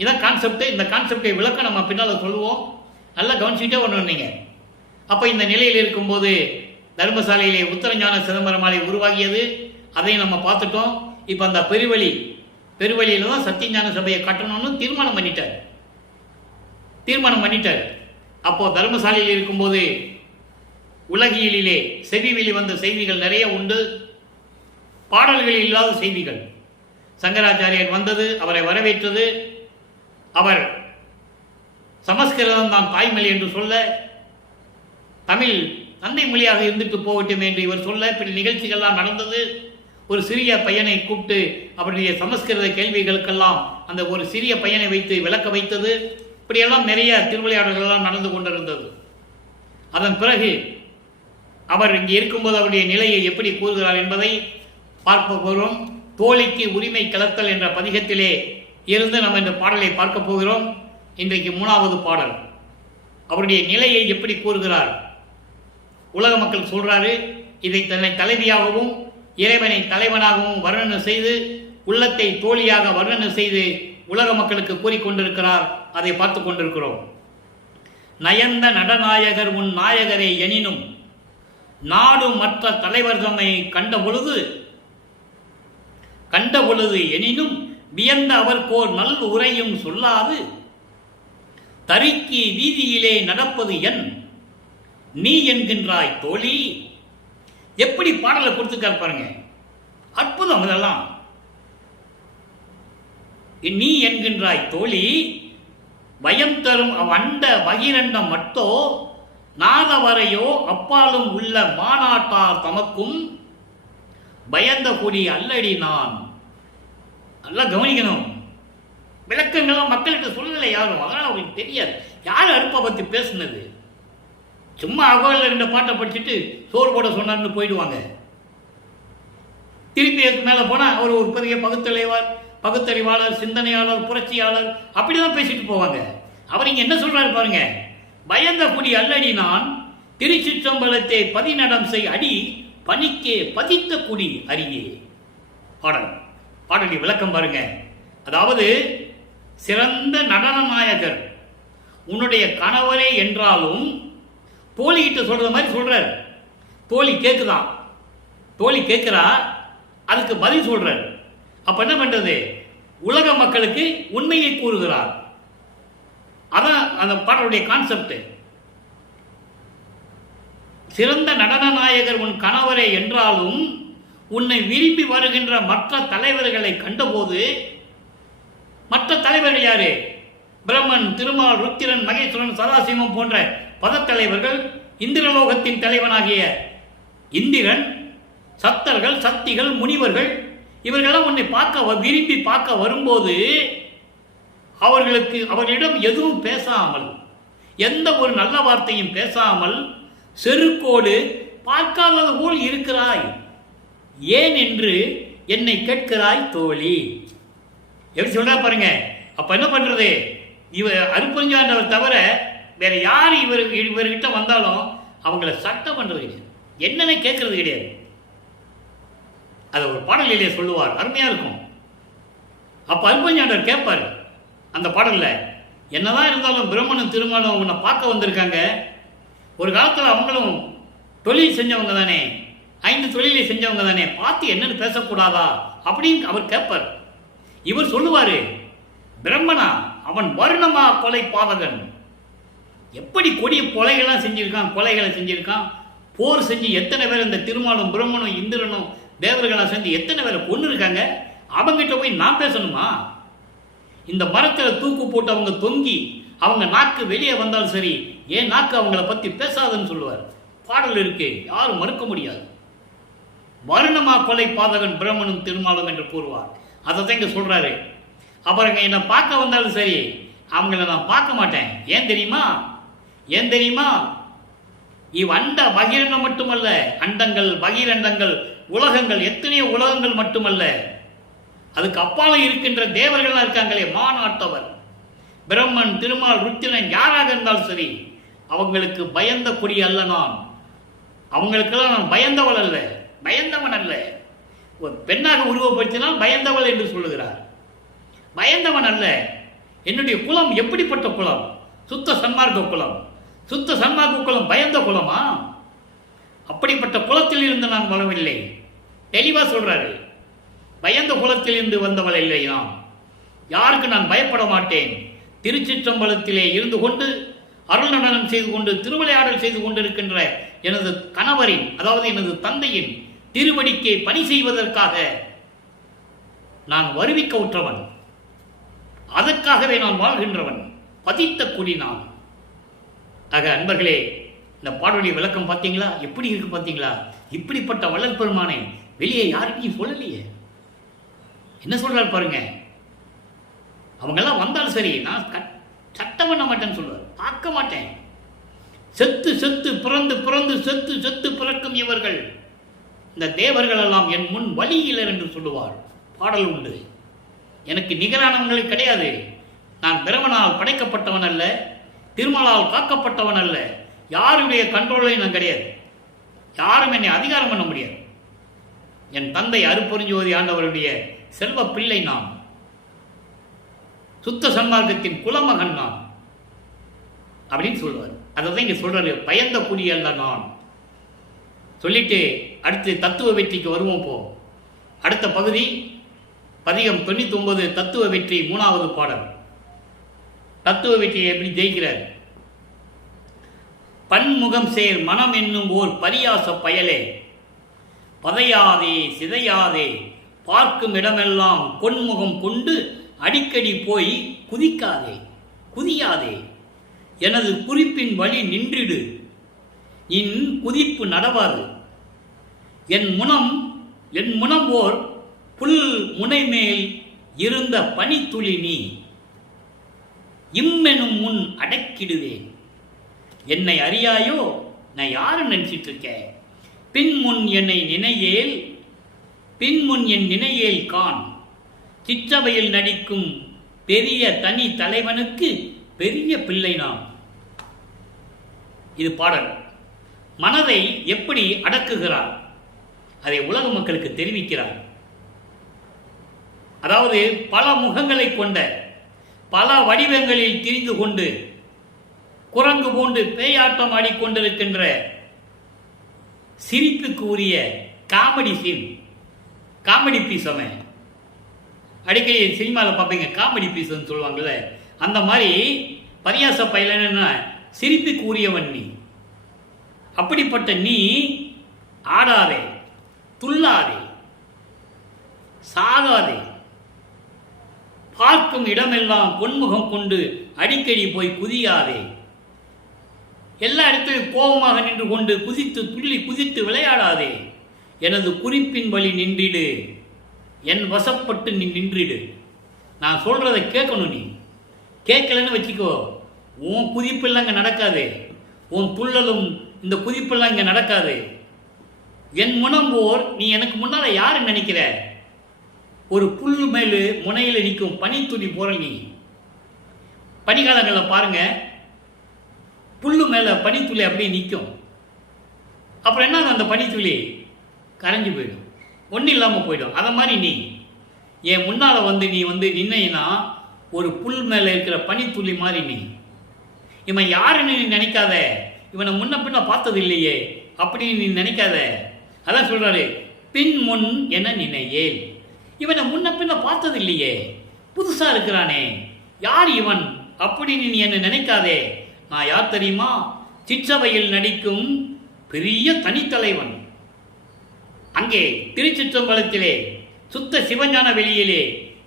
இதான் கான்செப்ட். இந்த கான்செப்டை விளக்க நம்ம பின்னால் சொல்லுவோம். நல்லா கவனிச்சுட்டே வரணும் நீங்க. அப்போ இந்த நிலையில் இருக்கும்போது தர்மசாலையிலே உத்தரஞான சிதம்பரமாலை உருவாகியது. அதையும் நம்ம பார்த்துட்டோம். இப்போ அந்த பெருவழியில தான் சத்தியஞான சபையை கட்டணும்னு தீர்மானம் பண்ணிட்டார். அப்போ தர்மசாலையில் இருக்கும்போது உலகியலிலே செவி வெளிவந்த செய்திகள் நிறைய உண்டு. பாடல்கள் இல்லாத செய்திகள். சங்கராச்சாரியர் வந்தது, அவரை வரவேற்றது. அவர் சமஸ்கிருதம் தான் தாய்மொழி என்று சொல்ல, தமிழ் தந்தை மொழியாக இருந்துட்டு போகட்டும் என்று இவர் சொல்ல, இப்படி நிகழ்ச்சிகள்லாம் நடந்தது. ஒரு சிறிய பையனை கூப்பிட்டு அவருடைய சமஸ்கிருத கேள்விகளுக்கெல்லாம் அந்த ஒரு சிறிய பையனை வைத்து விளக்க வைத்தது. இப்படியெல்லாம் நிறைய திருவிளையாடல்கள்லாம் நடந்து கொண்டிருந்தது. அதன் பிறகு அவர் இங்கே இருக்கும்போது அவருடைய நிலையை எப்படி கூறுகிறார் என்பதை பார்க்க போகிறோம். தோழிக்கு உரிமை கிளத்தல் என்ற பதிகத்திலே இருந்து நம்ம இந்த பாடலை பார்க்க போகிறோம். இன்றைக்கு 3வது பாடல். அவருடைய நிலையை எப்படி கூறுகிறார். உலக மக்கள் சொல்றாரு, இதை தன்னை தலைவியாகவும் இறைவனை தலைவனாகவும் வர்ணனை செய்து, உள்ளத்தை தோழியாக வர்ணனை செய்து உலக மக்களுக்கு கூறிக்கொண்டிருக்கிறார். அதை பார்த்து கொண்டிருக்கிறோம். நயந்த நடநாயகர் உன் நாயகரை எனினும் நாடு மற்ற தலைவர் தம்மை கண்ட பொழுது எனினும் வியந்த அவர்கோர் நல் உரையும் சொல்லாது தரிக்கி வீதியிலே நடப்பது என் நீ என்கின்றாய் தோழி. எப்படி பாடலை கொடுத்துக்கார் பாருங்க, அற்புதம். அதெல்லாம் நீ என்கின்றாய் தோழி, பயம் தரும் அவ்வண்ட பகிரண்டம் மட்டோ நாதவரையோ அப்பாலும் உள்ள மாநாட்டார் தமக்கும் பயந்த கொடி அல்லடி நான். நல்லா கவனிக்கணும். விளக்கங்களும் மக்கள்கிட்ட சொல்லலை யாரும், அதனால் அவங்களுக்கு தெரியாது யார் அருப்பை பற்றி பேசுனது. சும்மா அகோலில் 2 பாட்டை படிச்சுட்டு சோறு போட சொன்னார்னு போயிடுவாங்க. திருப்பி அதுக்கு மேலே போனால் அவர் ஒரு பெரிய பகுத்தறிவாளர், சிந்தனையாளர், புரட்சியாளர் அப்படிதான் பேசிட்டு போவாங்க. அவர் இங்கே என்ன சொல்றாரு பாருங்க, பயந்த குடி அல்லடி நான் திருச்சிற்றம்பலத்தை பதிநடம் செய் அடி பனிக்கே பதித்த குடி அரியே. பாடல் விளக்கம் பாருங்க. அதாவது சிறந்த நடன நாயகர் உன்னுடைய கணவரே என்றாலும் தோழிகிட்ட சொல்ற மாதிரி சொல்றார். தோழி கேட்கிறா, அதுக்கு பதில் சொல்றார். அப்ப என்ன பண்றது, உலக மக்களுக்கு உண்மையை கூறுகிறார். அதான் அந்த பாடலுடைய கான்செப்ட். சிறந்த நடன நாயகர் உன் கணவரே என்றாலும் உன்னை விரும்பி வருகின்ற மற்ற தலைவர்களை கண்டபோது, மற்ற தலைவர்கள் யாரு, பிரம்மன், திருமால், ருத்திரன், மகேஸ்வரன், சதாசிவம் போன்ற பதத்தலைவர்கள், இந்திரலோகத்தின் தலைவனாகிய இந்திரன், சத்தர்கள், சக்திகள், முனிவர்கள், இவர்களெல்லாம் உன்னை விரும்பி பார்க்க வரும்போது அவர்களிடம் எதுவும் பேசாமல், எந்த ஒரு நல்ல வார்த்தையும் பேசாமல் செருக்கோடு பார்க்காதது போல் இருக்கிறாய். ஏன் என்று என்னை கேட்கிறாய் தோழி. எப்படி சொல்றா பாருங்க. அப்ப என்ன பண்றது, அருட்பெருஞ்சாண்டவர் தவிர வேற யார் இவர்கிட்ட வந்தாலும் அவங்கள சட்டம் பண்றது கிடையாது, என்னன்னு கேட்கறது கிடையாது. அதை ஒரு பாடலிலே சொல்லுவார், அருமையாக இருக்கும். அப்போ அருப்பஞ்சாண்டர் கேட்பார் அந்த பாடலில், என்னதான் இருந்தாலும் பிரம்மனும் திருமணம் உன்னை பார்க்க வந்திருக்காங்க, ஒரு காலத்தில் அவங்களும் தொழில் செஞ்சவங்க தானே, 5 தொழிலை செஞ்சவங்க தானே, பார்த்து என்னன்னு பேசக்கூடாதா அப்படின்னு அவர் கேட்பார். இவர் சொல்லுவார், பிரம்மனா அவன் வருணமா கொலை பாதகன், எப்படி கொடிய கொலைகளை செஞ்சிருக்கான், போர் செஞ்சு எத்தனை பேர் இந்த திருமாலும் பிரம்மனும் இந்திரனும் தேவர்களாக சேர்ந்து எத்தனை பேரை கொண்டு இருக்காங்க, அவங்ககிட்ட போய் நான் பேசணுமா? இந்த மரத்தில் தூக்கு போட்டு அவங்க தொங்கி அவங்க நாக்கு வெளியே வந்தாலும் சரி, ஏன் நாக்கு அவங்கள பற்றி பேசாதுன்னு சொல்லுவார். பாடல் இருக்கு, யாரும் மறுக்க முடியாது. வருணமா கொலை பாதகன் பிரம்மனும் திருமாலும் என்று கூறுவார். அதை தான் இங்கே சொல்றாரு. அப்புறம் என்னை பார்க்க வந்தாலும் சரி, அவங்கள நான் பார்க்க மாட்டேன். ஏன் தெரியுமா? இவ்வண்ட பகிரண்டம் மட்டுமல்ல, அண்டங்கள் பகிரண்டங்கள் உலகங்கள், எத்தனையோ உலகங்கள் மட்டுமல்ல, அதுக்கு அப்பால இருக்கின்ற தேவர்களாக இருக்காங்களே, மாநாட்டவர் பிரம்மன் திருமால் ருத்திரன் யாராக இருந்தாலும் சரி, அவங்களுக்கு பயந்த கொடி அல்ல நான். அவங்களுக்கெல்லாம் நான் பயந்தவன் அல்ல. ஒரு பெண்ணாக உருவப்படுத்தினால் பயந்தவள் என்று சொல்லுகிறார். பயந்தவன் அல்ல. என்னுடைய குலம் எப்படிப்பட்ட குலம்? சுத்த சன்மார்க்க குலம். சுத்த சன்மார்க்க குலம் பயந்த குலமா? அப்படிப்பட்ட குலத்தில் இருந்து நான் வரவில்லை. தெளிவா சொல்றாரு, பயந்த குலத்தில் இருந்து வந்தவள் இல்லை நான். யாருக்கு நான் பயப்பட மாட்டேன். திருச்சிற்றம்பலத்திலே இருந்து கொண்டு அருள் நடனம் செய்து கொண்டு திருவிளையாடல் செய்து கொண்டிருக்கின்ற எனது கணவரின், அதாவது எனது தந்தையின் திருவடிக்கை பணி செய்வதற்காக நான் வருவிக்க உற்றவன். அதற்காகவே நான் வாழ்கின்றவன். பதித்த குடி நான். ஆக அன்பர்களே, இந்த பாடலுடைய விளக்கம் பார்த்தீங்களா? எப்படி இருக்கு பார்த்தீங்களா? இப்படிப்பட்ட வள்ளல் பெருமானை வெளியே யாருக்கும் சொல்லலையே. என்ன சொல்றாரு பாருங்க. அவங்கெல்லாம் வந்தாலும் சரி, நான் சட்டம் பண்ண மாட்டேன்னு சொல்லுவார். பார்க்க மாட்டேன். செத்து பிறந்து செத்து பிறக்கும் இவர்கள், இந்த தேவர்கள் எல்லாம் என் முன் வழியிலர் என்று சொல்லுவார். பாடல் உண்டு. எனக்கு நிகரானவர்கள் கிடையாது. நான் பிரமனால் படைக்கப்பட்டவன் அல்ல, திருமாலால் காக்கப்பட்டவன் அல்ல. யாருடைய கண்ட்ரோலையும் நான் கிடையாது. யாரும் என்னை அதிகாரம் பண்ண முடியாது. என் தந்தை அருப்பெருஞ்சோதி ஆண்டவருடைய செல்வ பிள்ளை நான். சுத்த சன்மார்க்கத்தின் குலமகன் நான் அப்படின்னு சொல்லுவார். அதை தான் இங்கே சொல்றாரு, பயந்த குடி அல்ல நான் சொல்லிட்டு அடுத்து தத்துவ வெற்றிக்கு வருவோம். போ அடுத்த பகுதி பதிகம் 99 தத்துவ வெற்றி 3வது பாடல். தத்துவ வெற்றியை எப்படி ஜெயிக்கிறார்? பன்முகம் சேர் மனம் என்னும் ஓர் பரியாச பயலே, பதையாதே சிதையாதே பார்க்கும் இடமெல்லாம் பொன்முகம் கொண்டு அடிக்கடி போய் குதியாதே எனது குறிப்பின் வழி நின்றிடு, இன் குதிப்பு நடவாது. என் முனம் ஓர் புல் முனைமேல் இருந்த பனித்துளி நீ, இம்மெனும் முன் அடக்கிடுவேன். என்னை அறியாயோ? நான் யாரு நினைச்சிட்டு இருக்கேன்? பின்முன் என் நினையேல் கான், சிற்றவையில் நடிக்கும் பெரிய தனி தலைவனுக்கு பெரிய பிள்ளை நாம். இது பாடல். மனதை எப்படி அடக்குகிறார் அதை உலக மக்களுக்கு தெரிவிக்கிறார். அதாவது பல முகங்களை கொண்ட, பல வடிவங்களில் திரிந்து கொண்டு குரங்கு போன்று பேயாட்டம் ஆடிக்கொண்டிருக்கின்ற சிரிப்புக்கு உரிய காமெடி பீஸ். அவன் அடிக்கடி சினிமாவில் பார்ப்பீங்க, காமெடி பீஸ்ன்னு சொல்லுவாங்கள்ல, அந்த மாதிரி பரியாச பயிலன்னா சிரிப்புக்கு உரியவன் நீ. அப்படிப்பட்ட நீ ஆடாதே, துள்ளாதே, சாகாதே, பார்க்கும் இடமெல்லாம் பொன்முகம் கொண்டு அடிக்கடி போய் குதியாதே, எல்லா இடத்திலும் கோபமாக நின்று கொண்டு குதித்து விளையாடாதே. எனது குறிப்பின் வழி நின்றிடு, என் வசப்பட்டு நீ நின்றிடு. நான் சொல்றதை கேட்கணும். நீ கேட்கலன்னு வச்சுக்கோ, உன் குதிப்பெல்லாம் இங்கே நடக்காது. உன் துள்ளலும் இந்த குதிப்பெல்லாம் இங்கே நடக்காது. என் முனம்போர், நீ எனக்கு முன்னால யாரு நினைக்கிற? ஒரு புல்லு மேலு முனையில் நிற்கும் பனித்துளி போற நீ. பனிக்காலங்களில் பாருங்க, புல்லு மேலே பனித்துளி அப்படியே நிற்கும். அப்புறம் என்ன, அந்த பனித்துளி கரைஞ்சு போயிடும். ஒன்றும் இல்லாமல் போயிடும். அதை மாதிரி நீ என் முன்னால் நீ நின்னா ஒரு புல் மேலே இருக்கிற பனித்துளி மாதிரி நீ. இவன் யாருன்னு நீ நினைக்காத, இவனை முன்ன பின்ன பார்த்தது இல்லையே அப்படின்னு நீ நினைக்காத. அதான் சொல்கிறாரு, பின் முன் என நினையேல். இவனை முன்ன பின்ன பார்த்தது இல்லையே, புதுசாக இருக்கிறானே, யார் இவன் அப்படின்னு நீ என்னை நினைக்காதே. நான் யார் தெரியுமா? சிற்றவையில் நடிக்கும் பெரிய தனித்தலைவன். அங்கே திருச்சிற்றம்பலத்திலே சுத்த சிவஞான வெளியிலே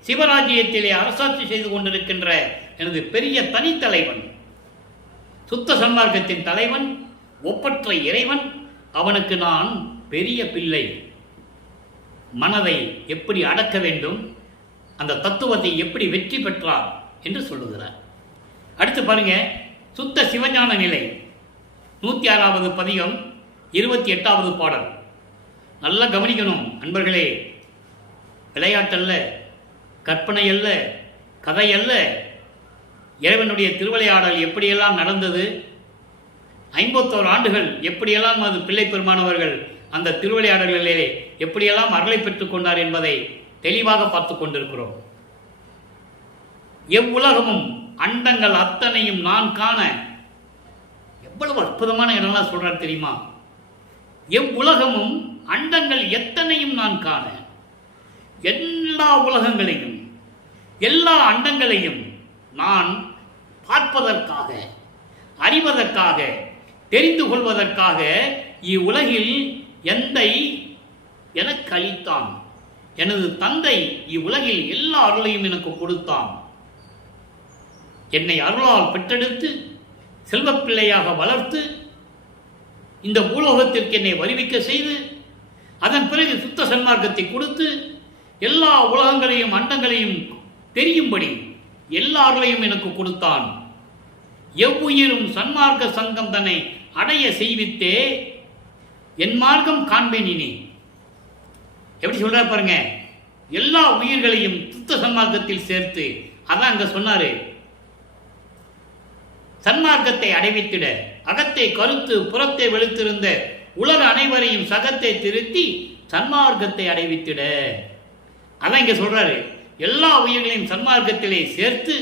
சிவராஜ்யத்திலே அரசாட்சி செய்து கொண்டிருக்கின்ற எனது பெரிய தனித்தலைவன், சுத்த சன்மார்க்கத்தின் தலைவன், ஒப்பற்ற இறைவன். அவனுக்கு நான் பெரிய பிள்ளை. மனதை எப்படி அடக்க வேண்டும், அந்த தத்துவத்தை எப்படி வெற்றி பெற்றார் என்று சொல்லுகிறார். அடுத்து பாருங்க, சுத்த சிவஞான நிலை 106வது பதிகம் 28வது பாடல். நல்லா கவனிக்கணும் அன்பர்களே. விளையாட்டல்ல, கற்பனை அல்ல, கதை அல்ல. இறைவனுடைய திருவிளையாடல் எப்படியெல்லாம் நடந்தது, 51 ஆண்டுகள் எப்படியெல்லாம் அது பிள்ளை பெருமானவர்கள் அந்த திருவிளையாடல்களிலே எப்படியெல்லாம் அருளை பெற்றுக் கொண்டார் என்பதை தெளிவாக பார்த்து கொண்டிருக்கிறோம். எவ்வுலகமும் அண்டங்கள் அத்தனையும் நான் காண. எவ்வளவு அற்புதமான இடம்லாம் சொல்றார் தெரியுமா? எவ்வுலகமும் அண்டங்கள் எத்தனையும் நான் காண. எல்லா உலகங்களையும் எல்லா அண்டங்களையும் நான் பார்ப்பதற்காக, அறிவதற்காக, தெரிந்து கொள்வதற்காக இவ்வுலகில் எந்தை எனக்கு அளித்தான். எனது தந்தை இவ்வுலகில் எல்லா அருளையும் எனக்கு கொடுத்தான். என்னை அருளால் பெற்றெடுத்து செல்வப்பிள்ளையாக வளர்த்து இந்த பூலோகத்திற்கு என்னை வருவிக்க செய்து அதன் பிறகு சுத்த சன்மார்க்கத்தை கொடுத்து எல்லா உலகங்களையும் அண்டங்களையும் தெரியும்படி எல்லாரையும் எனக்கு கொடுத்தான். எவ்வுயிரும் சன்மார்க்க சங்கம் தன்னை அடைய செய்வித்தே என் மார்க்கம் காண்பேன் இனி. எப்படி சொல்ற பாருங்க, எல்லா உயிர்களையும் சுத்த சன்மார்க்கத்தில் சேர்த்து. அதான் அங்க சொன்னாரு, சன்மார்க்கத்தை அடைவித்திட அகத்தை கருத்து புறத்தை வெளுத்திருந்த உலக அனைவரையும் சகத்தை திருத்தி சன்மார்க்கத்தை அடைவித்திட. அதான் இங்க சொல்றாரு, எல்லா உயிர்களையும் சன்மார்க்கத்திலே சேர்த்து,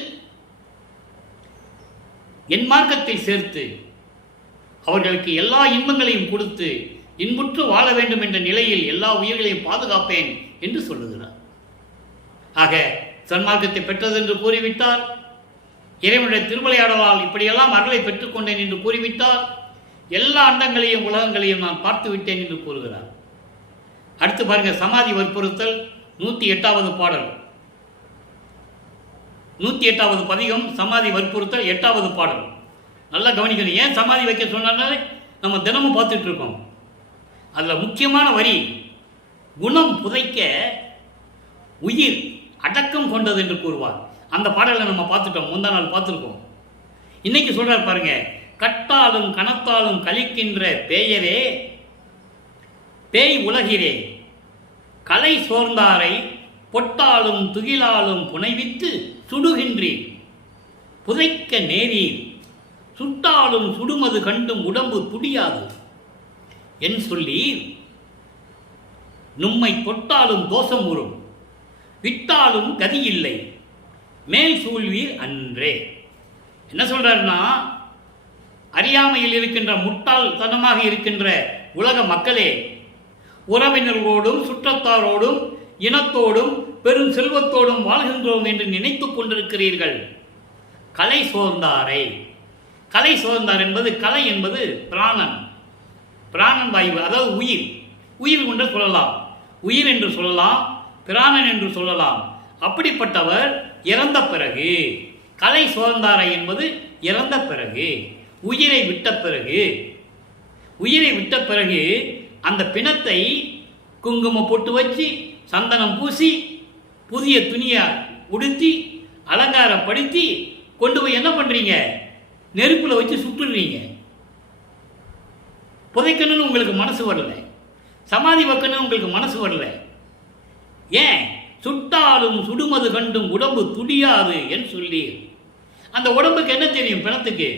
என் மார்க்கத்தில் சேர்த்து அவர்களுக்கு எல்லா இன்பங்களையும் கொடுத்து இன்புற்று வாழ வேண்டும் என்ற நிலையில் எல்லா உயிர்களையும் பாதுகாப்பேன் என்று சொல்லுகிறார். ஆக சன்மார்க்கத்தை பெற்றதென்று கூறிவிட்டார், இறைவனுடைய திருவிளையாடலால் இப்படியெல்லாம் அருளை பெற்றுக்கொண்டேன் என்று கூறிவிட்டார், எல்லா அண்டங்களையும் உலகங்களையும் நான் பார்த்து விட்டேன் என்று கூறுகிறார். அடுத்து பாருங்க, சமாதி வற்புறுத்தல் 108வது பாடல், 108வது பதிகம், சமாதி வற்புறுத்தல் 8வது பாடல். நல்லா கவனிக்கணும். ஏன் சமாதி வைக்க சொன்னாலே நம்ம தினமும் பார்த்துட்டு இருக்கோம். அதில் முக்கியமான வரி, குணம் புதைக்க உயிர் அடக்கம் கொண்டது என்று கூறுவார். அந்த பாடலை நம்ம பார்த்துட்டோம், முந்தா நாள் பார்த்துருக்கோம். இன்னைக்கு சொல்றார் பாருங்க, கட்டாலும் கனத்தாலும் கலிக்கின்ற பேயரே பேய் உலகிரே கலை சோர்ந்தாரை பொட்டாலும் துகிலாலும் புனைவித்து சுடுகின்றீர் புதைக்க நேரீர் சுட்டாலும் சுடுமது கண்டும் உடம்பு துடியாது என் சொல்லீர் நும்மை தொட்டாலும் தோஷம் உறும் விட்டாலும் கதியில்லை மேல் சூழ்வீர் அன்றே. என்ன சொல்றாருன்னா, அறியாமையில் இருக்கின்ற முட்டாள்தனமாக இருக்கின்ற உலக மக்களே, உறவினர்களோடும் சுற்றத்தாரோடும் இனத்தோடும் பெரும் செல்வத்தோடும் வாழ்கின்றோம் என்று நினைத்துக் கொண்டிருக்கிறீர்கள். கலை சோர்ந்தாரை, கலை சோர்ந்தார் என்பது, கலை என்பது பிராணன், பிராணன் வாயு, அதாவது உயிர், உயிர் என்று சொல்லலாம், உயிர் என்று சொல்லலாம், பிராணன் என்று சொல்லலாம். அப்படிப்பட்டவர் இறந்த பிறகு, கலை சோர்ந்தாரை என்பது இறந்த பிறகு, உயிரை விட்ட பிறகு, உயிரை விட்ட பிறகு அந்த பிணத்தை குங்குமம் போட்டு வச்சு சந்தனம் பூசி புதிய துணியை உடுத்தி அலங்காரப்படுத்தி கொண்டு போய் என்ன பண்றீங்க, நெருப்புல வச்சு சுட்டுறீங்க. புதைக்கணும்னு உங்களுக்கு மனசு வரல, சமாதி வைக்கணும்னு உங்களுக்கு மனசு வரல. ஏன்? சுட்டாலும் சுடுமது கண்டும் உடம்பு துடியாது என்று சொல்லி. அந்த உடம்புக்கு என்ன தெரியும்? பிணத்துக்கு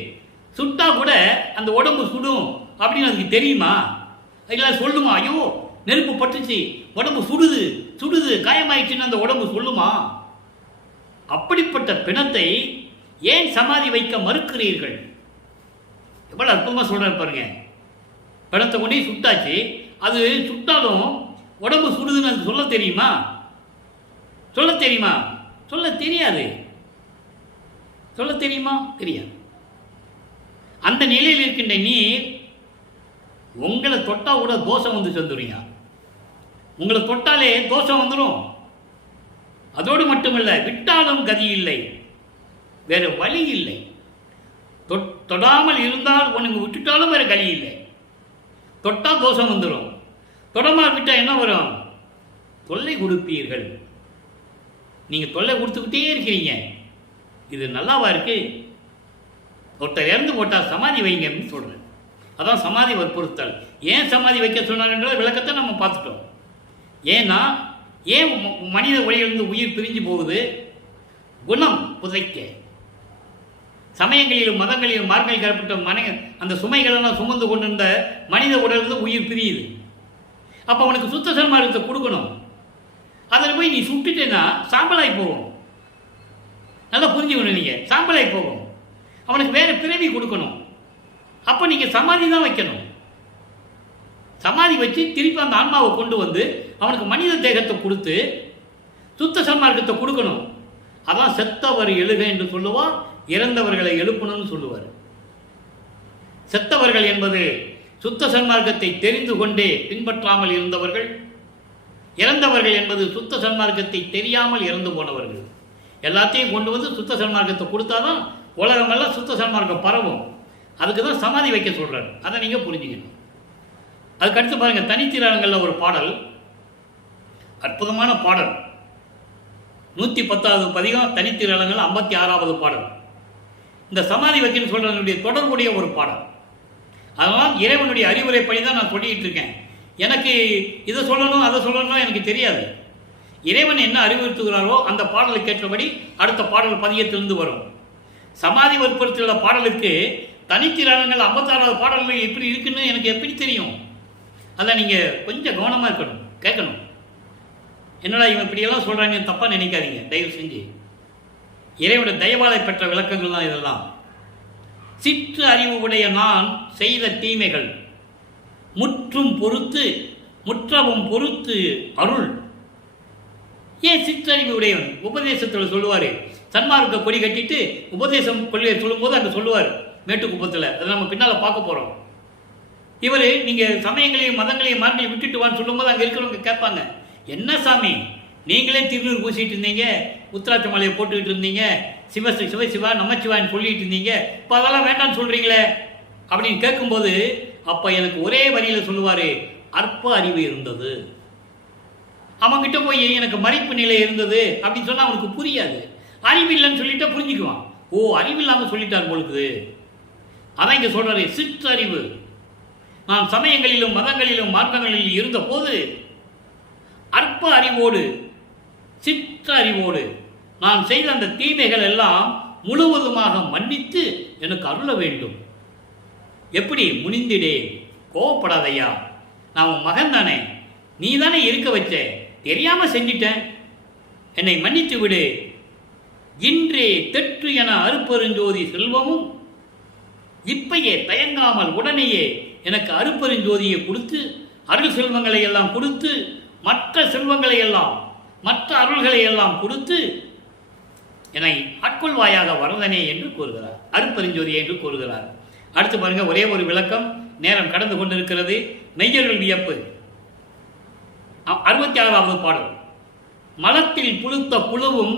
சுட்டா கூட அந்த உடம்பு சுடும் அப்படின்னு அதுக்கு தெரியுமா? இல்லை சொல்லுமா, ஐயோ நெருப்பு பட்டுச்சு, உடம்பு சுடுது சுடுது, காயமாயிடுச்சுன்னு அந்த உடம்பு சொல்லுமா? அப்படிப்பட்ட பிணத்தை ஏன் சமாதி வைக்க மறுக்கிறீர்கள்? எவ்வளவு அற்புதமா சொல்றாரு பாருங்க. பிணத்தை கொண்டே சுட்டாச்சு, அது சுட்டாலும் உடம்பு சுடுதுன்னு அது சொல்ல தெரியுமா? சொல்ல தெரியுமா? சொல்ல தெரியாது. சொல்ல தெரியுமா? தெரியாது. அந்த நிலையில் இருக்கின்ற நீர் உங்களை தொட்டா கூட தோஷம் வந்து சேர்ந்துருங்க. உங்களை தொட்டாலே தோஷம் வந்துடும். அதோடு மட்டுமல்ல, விட்டாலும் கதி இல்லை, வேற வழி இல்லை. தொடாமல் இருந்தால் ஒன்று விட்டுட்டாலும் வேற கதி இல்லை. தொட்டா தோஷம் வந்துடும். தொடாமல் விட்டால் என்ன வரும்? தொல்லை கொடுப்பீர்கள். நீங்கள் தொல்லை கொடுத்துக்கிட்டே இருக்கிறீங்க. இது நல்லாவா இருக்கு? ஒருத்தர் இறந்து போட்டால் சமாதி வைங்கன்னு சொல்கிறேன். அதான் சமாதி வற்புறுத்தல். ஏன் சமாதி வைக்க சொன்னார்ன்ற விளக்கத்தை நம்ம பார்த்துட்டோம். ஏன்னா ஏன் மனித உலகிலிருந்து உயிர் பிரிஞ்சு போகுது? குணம் புதைக்க. சமயங்களிலும் மதங்களிலும் மார்களில் கரப்பட்ட அந்த சுமைகளெல்லாம் சுமந்து கொண்டிருந்த மனித உடலிருந்து உயிர் பிரியுது. அப்போ அவனுக்கு சுத்த சன்மார்க்கத்தை கொடுக்கணும். அதில் போய் நீ சுட்டுட்டேன்னா சாம்பலாய் போகும். நல்லா புரிஞ்சுக்கணும். நீங்கள் சாம்பலாய் போகும். அவனுக்கு வேறு பிறவி கொடுக்கணும். அப்போ நீங்கள் சமாதி தான் வைக்கணும். சமாதி வச்சு திருப்பி அந்த ஆன்மாவை கொண்டு வந்து அவனுக்கு மனித தேகத்தை கொடுத்து சுத்த சன்மார்க்கத்தை கொடுக்கணும். அதான் செத்தவர் எழுக என்று சொல்லுவார், இறந்தவர்களை எழுப்பணும்னு சொல்லுவார். செத்தவர்கள் என்பது சுத்த சன்மார்க்கத்தை தெரிந்து கொண்டே பின்பற்றாமல் இருந்தவர்கள். இறந்தவர்கள் என்பது சுத்த சன்மார்க்கத்தை தெரியாமல் இறந்து போனவர்கள். எல்லாத்தையும் கொண்டு வந்து சுத்த சன்மார்க்கத்தை கொடுத்தாதான் உலகமெல்லாம் சுத்த சன்மார்க்கம் பரவும். அதுக்கு தான் சமாதி வைக்க சொல்றாரு. அதை நீங்க புரிஞ்சுக்கணும். அதுக்கு அடுத்து பாருங்க, தனித்திராளங்கள்ல ஒரு பாடல், அற்புதமான பாடல், 110வது பதிகம், தனித்திராளங்கள் 56வது பாடல். இந்த சமாதி வைக்கன்னு சொல்றதனுடைய தொடர்புடைய ஒரு பாடல். அதனால் இறைவனுடைய அறிவுரைப்படி தான் நான் சொல்லிட்டு இருக்கேன். எனக்கு இதை சொல்லணும் அதை சொல்லணும் எனக்கு தெரியாது. இறைவன் என்ன அறிவுறுத்துகிறாரோ அந்த பாடலுக்கு ஏற்றபடி அடுத்த பாடல் பதியத்திலிருந்து வரும். சமாதி வற்புறுத்தியுள்ள பாடலுக்கு தனித்திராளங்கள் 56வது பாடல்கள் எப்படி இருக்குன்னு எனக்கு எப்படி தெரியும்? அதான் நீங்கள் கொஞ்சம் கவனமாக இருக்கணும், கேட்கணும். என்னடா இவன் இப்படியெல்லாம் சொல்கிறாங்க, தப்பாக நினைக்காதீங்க தயவு செஞ்சு. இறைவனுடைய தயவாலை பெற்ற விளக்கங்கள் தான் இதெல்லாம். சிற்று அறிவு உடைய நான் செய்த தீமைகள் முற்றும் பொறுத்து முற்றவும் பொறுத்து அருள். ஏன் சிற்றறிவு உடையவன்? உபதேசத்தில் சொல்லுவார். சன்மார்க்க கொடி கட்டிட்டு உபதேசம் கொள்கையை சொல்லும்போது அங்கே சொல்லுவார் மேட்டுக்குப்பத்தில். அதை நம்ம பின்னால் பார்க்க போகிறோம். இவர் நீங்கள் சமயங்களையும் மதங்களையும் மார்களையும் விட்டுட்டு வான்னு சொல்லும்போது அங்கே இருக்கிறவங்க கேட்பாங்க, என்ன சாமி நீங்களே திருநூறு பூசிட்டு இருந்தீங்க, உத்திராட்ச மலையை போட்டுக்கிட்டு இருந்தீங்க, சிவசிவா நமச்சிவான்னு சொல்லிட்டு இருந்தீங்க, இப்போ அதெல்லாம் வேண்டான்னு சொல்கிறீங்களே அப்படின்னு கேட்கும்போது அப்போ எனக்கு ஒரே வரியில் சொல்லுவார், அற்ப அறிவு இருந்தது. அவன்கிட்ட போய் எனக்கு மறைப்பு நிலை இருந்தது அப்படின்னு சொன்னால் அவனுக்கு புரியாது. அறிவு இல்லைன்னு சொல்லிட்டா புரிஞ்சுக்குவான். ஓ, அறிவு இல்லாமல் சொல்லிட்டார் பொழுது. அதான் இங்கே சொல்றாரு, சிற்றறிவு. நான் சமயங்களிலும் மதங்களிலும் மார்க்கங்களிலும் இருந்த போது அற்ப அறிவோடு சிற்ற அறிவோடு நான் செய்த அந்த தீமைகள் எல்லாம் முழுவதுமாக மன்னித்து எனக்கு அருள வேண்டும். எப்படி? முனிந்திடே, கோவப்படாதையா, நான் உன் மகன் தானே, நீ தானே இருக்க வச்ச, தெரியாம செஞ்சிட்டேன், என்னை மன்னித்து விடு. இன்றே தெற்று என அருப்பெருஞ்சோதி செல்வமும் இப்பையே தயங்காமல் உடனேயே எனக்கு அருப்பெருஞ்சோதியை கொடுத்து அருள் செல்வங்களை எல்லாம் கொடுத்து மற்ற செல்வங்களை எல்லாம் மற்ற அருள்களை எல்லாம் கொடுத்து என்னை ஆட்கொள்வாயாக வரதனே என்று கூறுகிறார். அருப்பெருஞ்சோதியை என்று கூறுகிறார். அடுத்து பாருங்க, ஒரே ஒரு விளக்கம், நேரம் கடந்து கொண்டிருக்கிறது. மெய்யர்கள் வியப்பு 66வது பாடல். மலத்தில் புழுத்த புழுவும்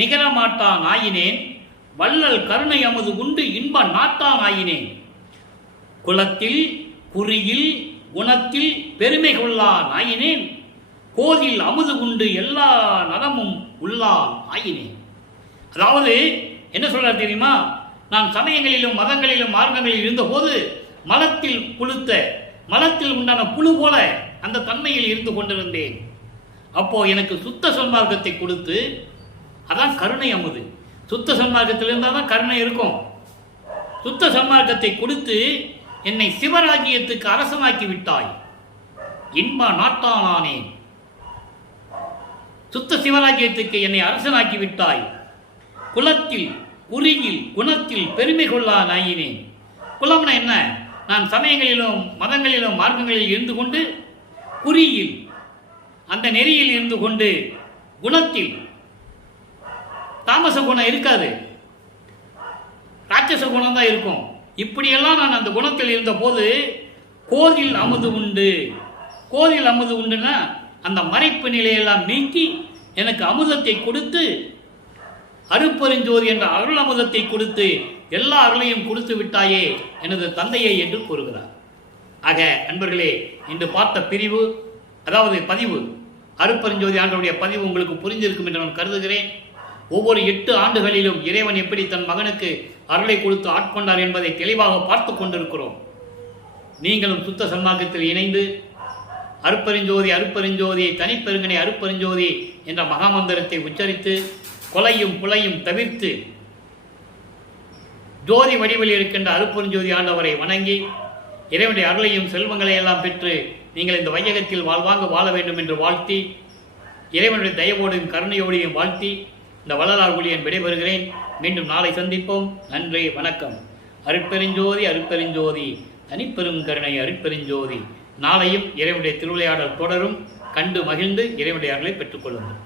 நிகரமாட்டான் ஆயினேன், வள்ளல் கருணை அமுது உண்டு இன்ப நாட்டான் ஆயினேன். குலத்தில் குறியில் குணத்தில் பெருமை கொள்ளான் ஆயினேன், கோதில் அமுது உண்டு எல்லா நலமும் உள்ளான் ஆயினேன். அதாவது என்ன சொல்றார் தெரியுமா? நான் சமயங்களிலும் மதங்களிலும் மார்க்கங்களில் இருந்தபோது மலத்தில் புழுத்த, மலத்தில் உண்டான புழு போல அந்த தன்மையில் இருந்து கொண்டிருந்தேன். அப்போ எனக்கு சுத்த சன்மார்க்கத்தை கொடுத்து, அதான் கருணை அமுது. சுத்த சன்மார்க்கத்தில் இருந்தால் தான் கருணை இருக்கும். சுத்த சன்மார்க்கத்தை கொடுத்து என்னை சிவராஜ்யத்துக்கு அரசனாக்கி விட்டாய். இன்ப நாட்டானானேன். சுத்த சிவராஜ்யத்துக்கு என்னை அரசனாக்கி விட்டாய். குலத்தில் குறியில் குணத்தில் பெருமை கொள்ளா நாயினேன். குலம்னா என்ன? நான் சமயங்களிலும் மதங்களிலும் மார்க்கங்களில் இருந்து கொண்டு, குறியில் அந்த நெறியில் இருந்து கொண்டு, குணத்தில் தாமச குணம் இருக்காது, ராட்சச குணம் தான் இருக்கும். இப்படியெல்லாம் நான் அந்த குணத்தில் இருந்த போது கோதில் அமுது உண்டு. கோதில் அமுது உண்டுன்னா அந்த மறைப்பு நிலையெல்லாம் நீக்கி எனக்கு அமுதத்தை கொடுத்து, அருட்பெருஞ்சோதி என்ற அருள் அமுதத்தை கொடுத்து எல்லா அருளையும் கொடுத்து விட்டாயே எனது தந்தையை என்று கூறுகிறார். ஆக அன்பர்களே, இன்று பார்த்த பிரிவு, அதாவது பதிவு, அருட்பெருஞ்சோதி ஆண்டவருடைய பதிவு உங்களுக்கு புரிந்திருக்கும் என்று நான் கருதுகிறேன். ஒவ்வொரு 8 ஆண்டுகளிலும் இறைவன் எப்படி தன் மகனுக்கு அருளை கொடுத்து ஆட்கொண்டார் என்பதை தெளிவாக பார்த்து கொண்டிருக்கிறோம். நீங்களும் சுத்த சன்மார்க்கத்தில் இணைந்து அருட்பெருஞ்சோதி அருட்பெருஞ்சோதி தனிப்பெருங்கனை அருட்பெருஞ்சோதி என்ற மகாமந்திரத்தை உச்சரித்து கொலையும் புலையும் தவிர்த்து ஜோதி வடிவில் இருக்கின்ற அருட்பெருஞ்சோதி ஆண்டவரை வணங்கி இறைவனுடைய அருளையும் செல்வங்களை எல்லாம் பெற்று நீங்கள் இந்த வையகத்தில் வாழ்வாங்க வாழ வேண்டும் என்று வாழ்த்தி, இறைவனுடைய தயவோடும் கருணையோடையும் வாழ்த்தி இந்த வள்ளலார் ஊழியன் விடைபெறுகிறேன். மீண்டும் நாளை சந்திப்போம். நன்றி, வணக்கம். அருட்பெருஞ்சோதி அருட்பெருஞ்சோதி தனிப்பெருங்கருணை அருட்பெருஞ்சோதி. நாளையும் இறைவனுடைய திருவிளையாடல் தொடரும். கண்டு மகிழ்ந்து இறைவனுடைய அருளை பெற்றுக்கொள்ளுங்கள்.